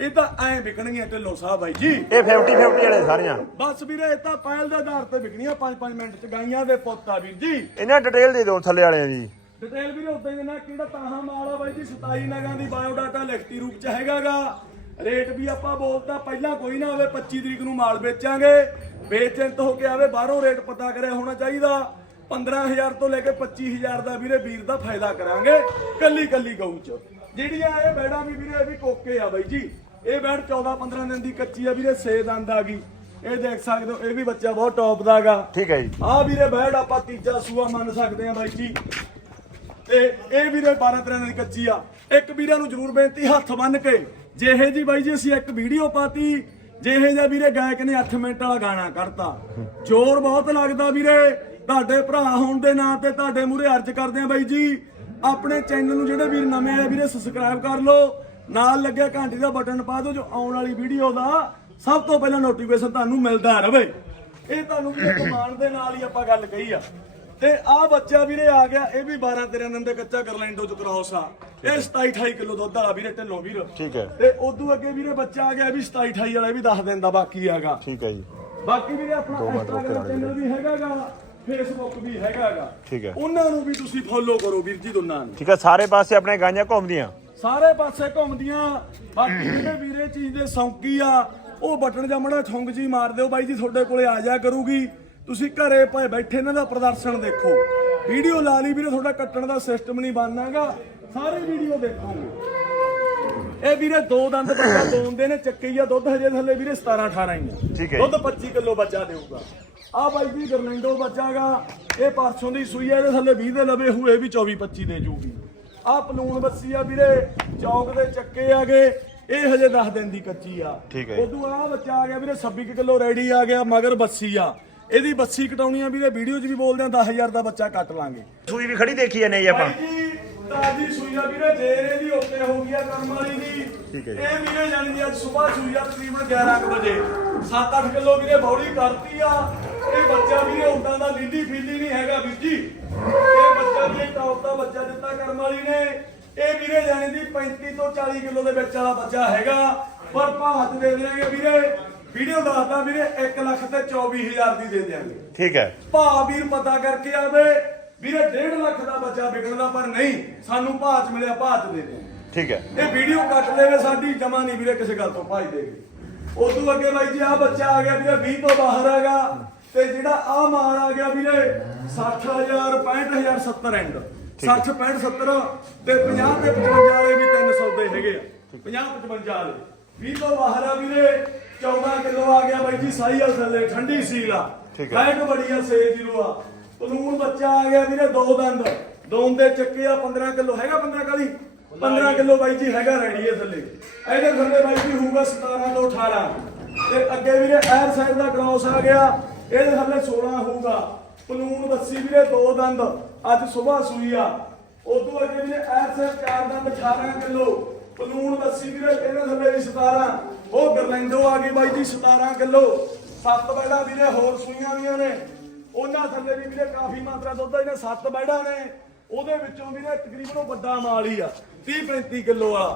ਇਹ ਤਾਂ ਐਂ ਵਿਕਣਗੀਆਂ ਢਿੱਲੋਂ ਸਾਹਿਬ ਬਾਈ ਜੀ। ਇਹ 50 50 ਵਾਲੇ ਸਾਰੀਆਂ। ਬਸ ਵੀਰੇ ਇਹ ਤਾਂ ਪਹਿਲ ਦੇ ਆਧਾਰ ਤੇ ਵਿਕਣੀਆਂ 5-5 ਮਿੰਟ ਚ ਗਾਈਆਂ ਦੇ ਪੁੱਤ ਆ ਵੀਰ ਜੀ। ਇਹਨਾਂ ਡਿਟੇਲ ਦੇ ਦਿਓ ਥੱਲੇ ਵਾਲਿਆਂ ਦੀ। ਡਿਟੇਲ ਵੀਰੇ ਉਦਾਂ ਹੀ ਦੇਣਾ ਕਿਹੜਾ ਤਾਹਾਂ ਮਾਲ ਆ ਬਾਈ ਜੀ? 27 ਨਗਾਂ ਦੀ ਬਾਇਓਡਾਟਾ ਲਿਖਤੀ ਰੂਪ ਚ ਹੈਗਾਗਾ। ਰੇਟ ਵੀ ਆਪਾਂ ਬੋਲਤਾ ਪਹਿਲਾਂ ਕੋਈ ਨਾ ਹੋਵੇ 25 ਤਰੀਕ ਨੂੰ ਮਾਲ ਵੇਚਾਂਗੇ। ਵੇਚਣ ਤੋਂ ਹੋ ਕੇ ਆਵੇ ਬਾਹਰੋਂ ਰੇਟ ਪਤਾ ਕਰਿਆ ਹੋਣਾ ਚਾਹੀਦਾ। 15000 ਤੋਂ ਲੈ ਕੇ 25000 ਦਾ ਵੀਰੇ ਵੀਰ ਦਾ ਫਾਇਦਾ ਕਰਾਂਗੇ ਕੱਲੀ ਕੱਲੀ ਗਊ ਚ। ਜਿਹੜੀਆਂ ਇਹ ਬੈੜਾਂ ਵੀ ਵੀਰੇ ਇਹ ਵੀ ਕੋਕੇ ਆ ਬਾਈ ਜੀ। ਇਹ ਬੈੜ 14 15 ਦਿਨ ਦੀ ਕੱਚੀ ਆ ਵੀਰੇ 6 ਦੰਦ ਆ ਗਈ। ਇਹ ਦੇਖ ਸਕਦੇ ਹੋ ਇਹ ਵੀ ਬੱਚਾ ਬਹੁਤ ਟੌਪ ਦਾਗਾ ਠੀਕ ਹੈ ਜੀ। ਆ ਵੀਰੇ ਬੈੜ ਆਪਾਂ ਤੀਜਾ ਸੂਆ ਮੰਨ ਸਕਦੇ ਆ ਬਾਈ ਜੀ। ਤੇ ਇਹ ਵੀਰੇ 12 13 ਦੀ ਕੱਚੀ ਆ। ਇੱਕ ਵੀਰਾਂ ਨੂੰ ਜ਼ਰੂਰ ਬੇਨਤੀ ਹੱਥ ਬੰਨ ਕੇ। ਜਿਹੇ ਜੀ ਬਾਈ ਜੀ ਅਸੀਂ ਇੱਕ ਵੀਡੀਓ ਪਾਤੀ। ਜਿਹੇ ਜਿਹਾ ਵੀਰੇ ਗਾਇਕ ਨੇ 8 ਮਿੰਟ ਵਾਲਾ ਗਾਣਾ ਕੱਢਤਾ ਜ਼ੋਰ ਬਹੁਤ ਲੱਗਦਾ ਵੀਰੇ। ਤੁਹਾਡੇ ਭਰਾ ਹੋਣ ਦੇ ਨਾਂ ਤੇ ਤੁਹਾਡੇ ਮੂਹਰੇ ਅਰਜ਼ ਕਰਦੇ ਆ ਬਾਈ ਜੀ ਆਪਣੇ ਚੈਨਲ ਨੂੰ ਜਿਹੜੇ ਵੀਰ ਨਵੇਂ ਆਏ ਵੀਰੇ ਸਬਸਕ੍ਰਾਈਬ ਕਰ ਲਓ। ਨਾਲ ਲੱਗਿਆ ਘੰਟੀ ਦਾ ਬਟਨ ਪਾ ਦਿਓ ਜੋ ਆਉਣ ਵਾਲੀ ਵੀਡੀਓ ਦਾ ਸਭ ਤੋਂ ਪਹਿਲਾਂ ਨੋਟੀਫਿਕੇਸ਼ਨ ਤੁਹਾਨੂੰ ਮਿਲਦਾ ਰਹੇ। ਇਹ ਤੁਹਾਨੂੰ ਵੀਰੇ ਕਮਾਨ ਦੇ ਨਾਲ ਹੀ ਆਪਾਂ ਗੱਲ ਕਹੀ ਆ। ਤੇ ਆ ਬੱਚਾ ਵੀਰੇ ਆ ਗਿਆ ਇਹ ਵੀ 12 13 ਦਿਨ ਦੇ ਕੱਚਾ ਗਰਲੈਂਡੋ ਚ ਕ੍ਰਾਸ ਆ। ਇਹ 27 28 ਕਿਲੋ ਦੁੱਧ ਵਾਲਾ ਵੀਰੇ ਢਿੱਲੋਂ ਵੀਰ। ਠੀਕ ਹੈ। ਤੇ ਉਦੋਂ ਅੱਗੇ ਵੀਰੇ ਬੱਚਾ ਆ ਗਿਆ ਇਹ ਵੀ 27 28 ਵਾਲਾ ਇਹ ਵੀ 10 ਦਿਨ ਦਾ ਬਾਕੀ ਹੈਗਾ। ਠੀਕ ਹੈ ਜੀ। ਬਾਕੀ ਵੀਰੇ ਆਪਣਾ ਇੰਸਟਾਗ੍ਰਾਮ ਚੈਨਲ ਵੀ ਹੈਗਾਗਾ। ਫੇਸਬੁੱਕ ਵੀ ਹੈਗਾਗਾ ਠੀਕ ਹੈ। ਉਹਨਾਂ ਨੂੰ ਵੀ ਤੁਸੀਂ ਫੋਲੋ ਕਰੋ ਵੀਰ ਜੀ ਦੋਨਾਂ ਨੂੰ। ਠੀਕ ਹੈ ਸਾਰੇ ਪਾਸੇ ਆਪਣੇ ਗਾਈਆਂ ਘੁੰਮਦੀਆਂ। ਸਾਰੇ ਪਾਸੇ ਘੁੰਮਦੀਆਂ। ਬਾਕੀ ਜਿਹੜੇ ਵੀਰੇ ਚੀਜ਼ ਦੇ ਸੌਂਕੀ ਆ ਉਹ ਬਟਨ ਜਮੜਾ ਠੁੰਗ ਜੀ ਮਾਰ ਦਿਓ ਬਾਈ ਜੀ ਤੁਹਾਡੇ ਕੋਲੇ ਆ ਜਾ ਕਰੂਗੀ। ਤੁਸੀਂ ਘਰੇ ਪਏ ਬੈਠੇ ਇਹਨਾਂ ਦਾ ਪ੍ਰਦਰਸ਼ਨ ਦੇਖੋ। ਵੀਡੀਓ ਲਾ ਲਈ ਵੀਰੇ ਤੁਹਾਡਾ ਕੱਟਣ ਦਾ ਸਿਸਟਮ ਨਹੀਂ ਬਣਨਾਗਾ ਸਾਰੀ ਵੀਡੀਓ ਦੇਖੋਗੇ। ਇਹ ਵੀਰੇ ਦੋ ਦੰਦ ਬੱਚਾ ਦੋਂਦੇ ਨੇ ਚੱਕੀ ਆ ਦੁੱਧ ਹਜੇ ਥੱਲੇ ਵੀਰੇ 17 18 ਹੀ ਆ। ਠੀਕ ਹੈ ਦੁੱਧ 25 ਕਿਲੋ ਬੱਚਾ ਦੇਊਗਾ। ਆ ਬਾਈ ਜੀ ਗਰਲੈਂਡੋ ਬੱਚਾਗਾ ਇਹ ਪਰਸੋਂ ਦੀ ਸੂਈ ਆ ਇਹਦੇ ਥੱਲੇ 20 ਦੇ ਲਵੇ ਹੋਏ ਵੀ 24 25 ਦੇ ਜੂਗੀ। ਆ ਪਲੂਣ ਬੱਸੀ ਆ ਵੀਰੇ ਚੌਕ ਦੇ ਚੱਕੇ ਆਗੇ ਇਹ ਹਜੇ 10 ਦਿਨ ਦੀ ਕੱਚੀ ਆ। ਉਦੋਂ ਆ ਬੱਚਾ ਆ ਗਿਆ ਵੀਰੇ 26 ਕਿਲੋ ਰੈਡੀ ਆ ਗਿਆ ਮਗਰ ਬੱਸੀ ਆ। ਇਹਦੀ ਬੱਸੀ ਕਟਾਉਣੀ ਆ ਵੀਰੇ ਵੀਡੀਓ 'ਚ ਵੀ ਬੋਲਦੇ ਆ 10000 ਦਾ ਬੱਚਾ ਕੱਟ ਲਾਂਗੇ। ਸੂਈ ਵੀ ਖੜੀ ਦੇਖੀ ਜਾਂਦੇ ਜੀ ਆਪਾਂ। ਜੀ ਤਾਜੀ ਸੂਈ ਆ ਵੀਰੇ ਜੇਰੇ ਦੀ ਓਕੇ ਹੋ ਗਈ ਆ ਕਰਮ ਵਾਲੀ ਦੀ। ਠੀਕ ਹੈ ਜੀ। ਇਹ ਵੀਰੇ ਜਾਣੀ ਦੀ ਅੱਜ ਸਵੇਰ ਸੂਈ ਆ ਤਕਰੀਬਨ 11 ਕੁ ਵਜੇ। 7-8 ਕਿਲੋ ਵੀਰੇ ਬੌੜੀ ਕਰਤੀ ਆ। ਇਹ ਬੱਚਾ ਵੀਰੇ ਉਦਾਂ ਦਾ ਲੀਡੀ ਫੀਲੀ ਨਹੀਂ ਹੈਗਾ ਵੀਰ ਜੀ। ਇਹ ਬੱਚਾ ਵੀ ਟੌਪ ਦਾ ਬੱਚਾ ਦਿੱਤਾ ਕਰਮ ਵਾਲੀ ਨੇ। ਇਹ ਵੀਰੇ ਜਾਣੀ ਦੀ 35 ਤੋਂ 40 ਕਿਲੋ ਦੇ ਵਿੱਚ ਵਾਲਾ ਬੱਚਾ ਹੈਗਾ। ਪਰ ਭਾਅ ਦੇ ਦੇਣਗੇ ਵੀਰੇ। ਵੀਡੀਓ ਦੱਸਦਾ ਵੀਰੇ 1 ਲੱਖ ਤੇ 24000 ਦੀ ਦੇ ਦਿਆਂਗੇ। ਠੀਕ ਹੈ। ਭਾ ਵੀਰ ਪਤਾ ਕਰਕੇ ਆਵੇ। ਵੀਰੇ 1.5 ਲੱਖ ਦਾ ਬੱਚਾ ਵਿਕਣ ਦਾ ਪਰ ਨਹੀਂ ਸਾਨੂੰ ਭਾਅ ਚ ਮਿਲਿਆ ਭਾਅ ਚ ਦੇ ਦੇ। ਠੀਕ ਹੈ। ਇਹ ਵੀਡੀਓ ਕੱਟ ਲੈਵੇ ਸਾਡੀ ਜਮਾ ਨਹੀਂ ਵੀਰੇ ਕਿਸੇ ਗੱਲ ਤੋਂ ਭਾਈ ਦੇਗੇ ਉਦੋਂ ਅੱਗੇ ਬਾਈ ਜੀ ਆ ਬੱਚਾ ਆ ਗਿਆ ਵੀਰੇ 20 ਤੋਂ ਬਾਹਰ ਹੈਗਾ ਤੇ ਜਿਹੜਾ ਆ ਮਾਲ ਆ ਗਿਆ ਵੀਰੇ 60000 65000 70 ਐਂਡ 60 65 70 ਤੇ 50 ਤੇ 55 ਵਾਲੇ ਵੀ ਤਿੰਨ ਸੌਦੇ ਹੈਗੇ ਆ। 50 55 ਵਾਲੇ। 20 ਤੋਂ ਬਾਹਰ ਆ ਵੀਰੇ 14 ਕਿਲੋ ਆ ਗਿਆ ਬਾਈ ਜੀ ਸਾਈ ਵਾਲ ਥੱਲੇ ਠੰਡੀ ਸੀਲ ਆ। ਠੀਕ ਹੈ। ਬੜੀ ਆ 6 ਜ਼ੀਰੋ ਆ। ਪਲੂਣ ਬੱਚਾ ਆ ਗਿਆ ਵੀਰੇ ਦੋ ਦੰਦ। ਦੋਨ ਦੇ ਚੱਕੇ ਆ 15 ਕਿਲੋ। ਹੈਗਾ 15 ਕਾਲੀ? 15 ਕਿਲੋ ਬਾਈ ਜੀ ਹੈਗਾ ਰੈਡੀ ਹੈ ਥੱਲੇ। ਇਹਦੇ ਥੱਲੇ ਬਾਈ ਜੀ ਹੋਊਗਾ 17 ਤੋਂ 18 ਤੇ ਅੱਗੇ ਵੀਰੇ ਐਰ ਸਾਈਡ ਦਾ ਕ੍ਰਾਸ ਆ ਗਿਆ। ਇਹਦੇ ਥੱਲੇ 16 ਹੋਊਗਾ। ਪਲੂਣ ਬੱਸੀ ਵੀਰੇ ਦੋ ਦੰਦ। ਅੱਜ ਸਵੇਰ ਸੂਈ ਆ। ਉਦੋਂ ਅੱਗੇ ਵੀਰੇ ਐਰ ਸਾਈਡ ਚਾਰ ਦੰਦ 18 ਕਿਲੋ। ਪਲੂਣ ਬੱਸੀ ਵੀਰੇ ਇਹਦੇ ਥੱਲੇ ਵੀ 17 ਉਹ ਗਰਲੈਂਡੋ ਆ ਗਈ ਬਾਈ ਜੀ 17 ਕਿਲੋ। ਸੱਤ ਬੈੜਾ ਵੀਰੇ ਹੋਰ ਸੂਈਆਂ ਵੀਆਂ ਨੇ। ਉਹਨਾਂ ਥੱਲੇ ਵੀ ਵੀਰੇ ਕਾਫੀ ਮਾਤਰਾ ਦੁੱਧ ਆ ਇਹਨੇ ਸੱਤ ਬੈੜਾ ਨੇ। ਉਹਦੇ ਵਿੱਚੋਂ ਵੀਰੇ ਤਕਰੀਬਨ ਉਹ ਵੱਡਾ ਮਾਲ ਹੀ ਆ 30 35 ਕਿਲੋ ਆ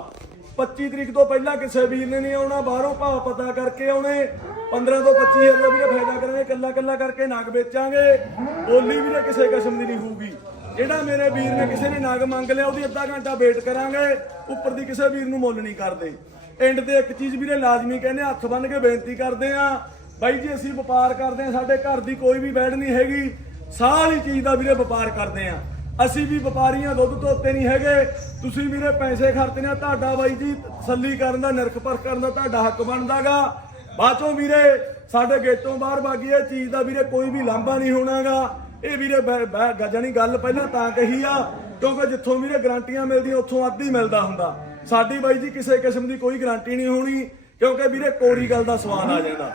25 ਤਰੀਕ ਤੋਂ ਪਹਿਲਾਂ ਕਿਸੇ ਵੀਰ ਨੇ ਨਹੀਂ ਆਉਣਾ, ਬਾਹਰੋਂ ਭਾਅ ਪਤਾ ਕਰਕੇ ਆਉਣੇ। 15 ਤੋਂ 25 ਹਜ਼ਾਰ ਦਾ ਵੀਰੇ ਫਾਇਦਾ ਕਰਾਂਗੇ ਕੱਲਾ ਕੱਲਾ ਕਰਕੇ ਨਗ ਵੇਚਾਂਗੇ। ਬੋਲੀ ਵੀਰੇ ਕਿਸੇ ਕਿਸਮ ਦੀ ਨਹੀਂ ਹੋਊਗੀ। ਜਿਹੜਾ ਮੇਰੇ ਵੀਰ ਨੇ ਕਿਸੇ ਨੇ ਨਗ ਮੰਗ ਲਿਆ, ਉਹਦੀ ਅੱਧਾ ਘੰਟਾ ਵੇਟ ਕਰਾਂਗੇ, ਉੱਪਰ ਦੀ ਕਿਸੇ ਵੀਰ ਨੂੰ ਮੁੱਲ ਨਹੀਂ ਕਰਦੇ। ਐਂਡ ਤੇ ਇੱਕ ਚੀਜ਼ ਵੀਰੇ ਲਾਜ਼ਮੀ ਕਹਿੰਦੇ, ਹੱਥ ਬੰਨ ਕੇ ਬੇਨਤੀ ਕਰਦੇ ਆ ਬਾਈ ਜੀ, ਅਸੀਂ ਵਪਾਰ ਕਰਦੇ ਆ ਸਾਡੇ ਘਰ ਦੀ ਕੋਈ ਵੀ ਬੈਡ ਨਹੀਂ ਹੈਗੀ। ਸਾਰੀ ਚੀਜ਼ ਦਾ ਵੀਰੇ ਵਪਾਰ ਕਰਦੇ ਆ ਅਸੀਂ ਵੀ ਵਪਾਰੀਆਂ, ਦੁੱਧ ਧੋਤੇ ਨਹੀਂ ਹੈਗੇ। ਤੁਸੀਂ ਵੀਰੇ ਪੈਸੇ ਖਰਚਨੇ ਆ, ਤੁਹਾਡਾ ਬਾਈ ਜੀ, ਤਸੱਲੀ ਕਰਨ ਦਾ ਨਿਰਖ ਪਰਖ ਕਰਨ ਦਾ ਤੁਹਾਡਾ ਹੱਕ ਬਣਦਾਗਾ। ਬਾਅਦੋਂ ਵੀਰੇ, ਸਾਡੇ ਗੇਟੋਂ ਬਾਹਰ ਬਾਗੀ, ਇਹ ਚੀਜ਼ ਦਾ ਵੀਰੇ ਕੋਈ ਵੀ ਲਾਂਭਾ ਨਹੀਂ ਹੋਣਾਗਾ। ਇਹ ਵੀਰੇ ਬੈ- ਜਾਣੀ ਗੱਲ ਪਹਿਲਾਂ ਤਾਂ ਕਹੀ ਆ, ਕਿਉਂਕਿ ਜਿੱਥੋਂ ਵੀਰੇ ਗਰੰਟੀਆਂ ਮਿਲਦੀਆਂ, ਉੱਥੋਂ ਅੱਧ ਹੀ ਮਿਲਦਾ ਹੁੰਦਾ। ਸਾਡੀ ਬਾਈ ਜੀ ਕਿਸੇ ਕਿਸਮ ਦੀ ਕੋਈ ਗਰੰਟੀ ਨਹੀਂ ਹੋਣੀ, ਕਿਉਂਕਿ ਵੀਰੇ ਕੋਰੀ ਗੱਲ ਦਾ ਸਵਾਲ ਆ ਜਾਂਦਾ।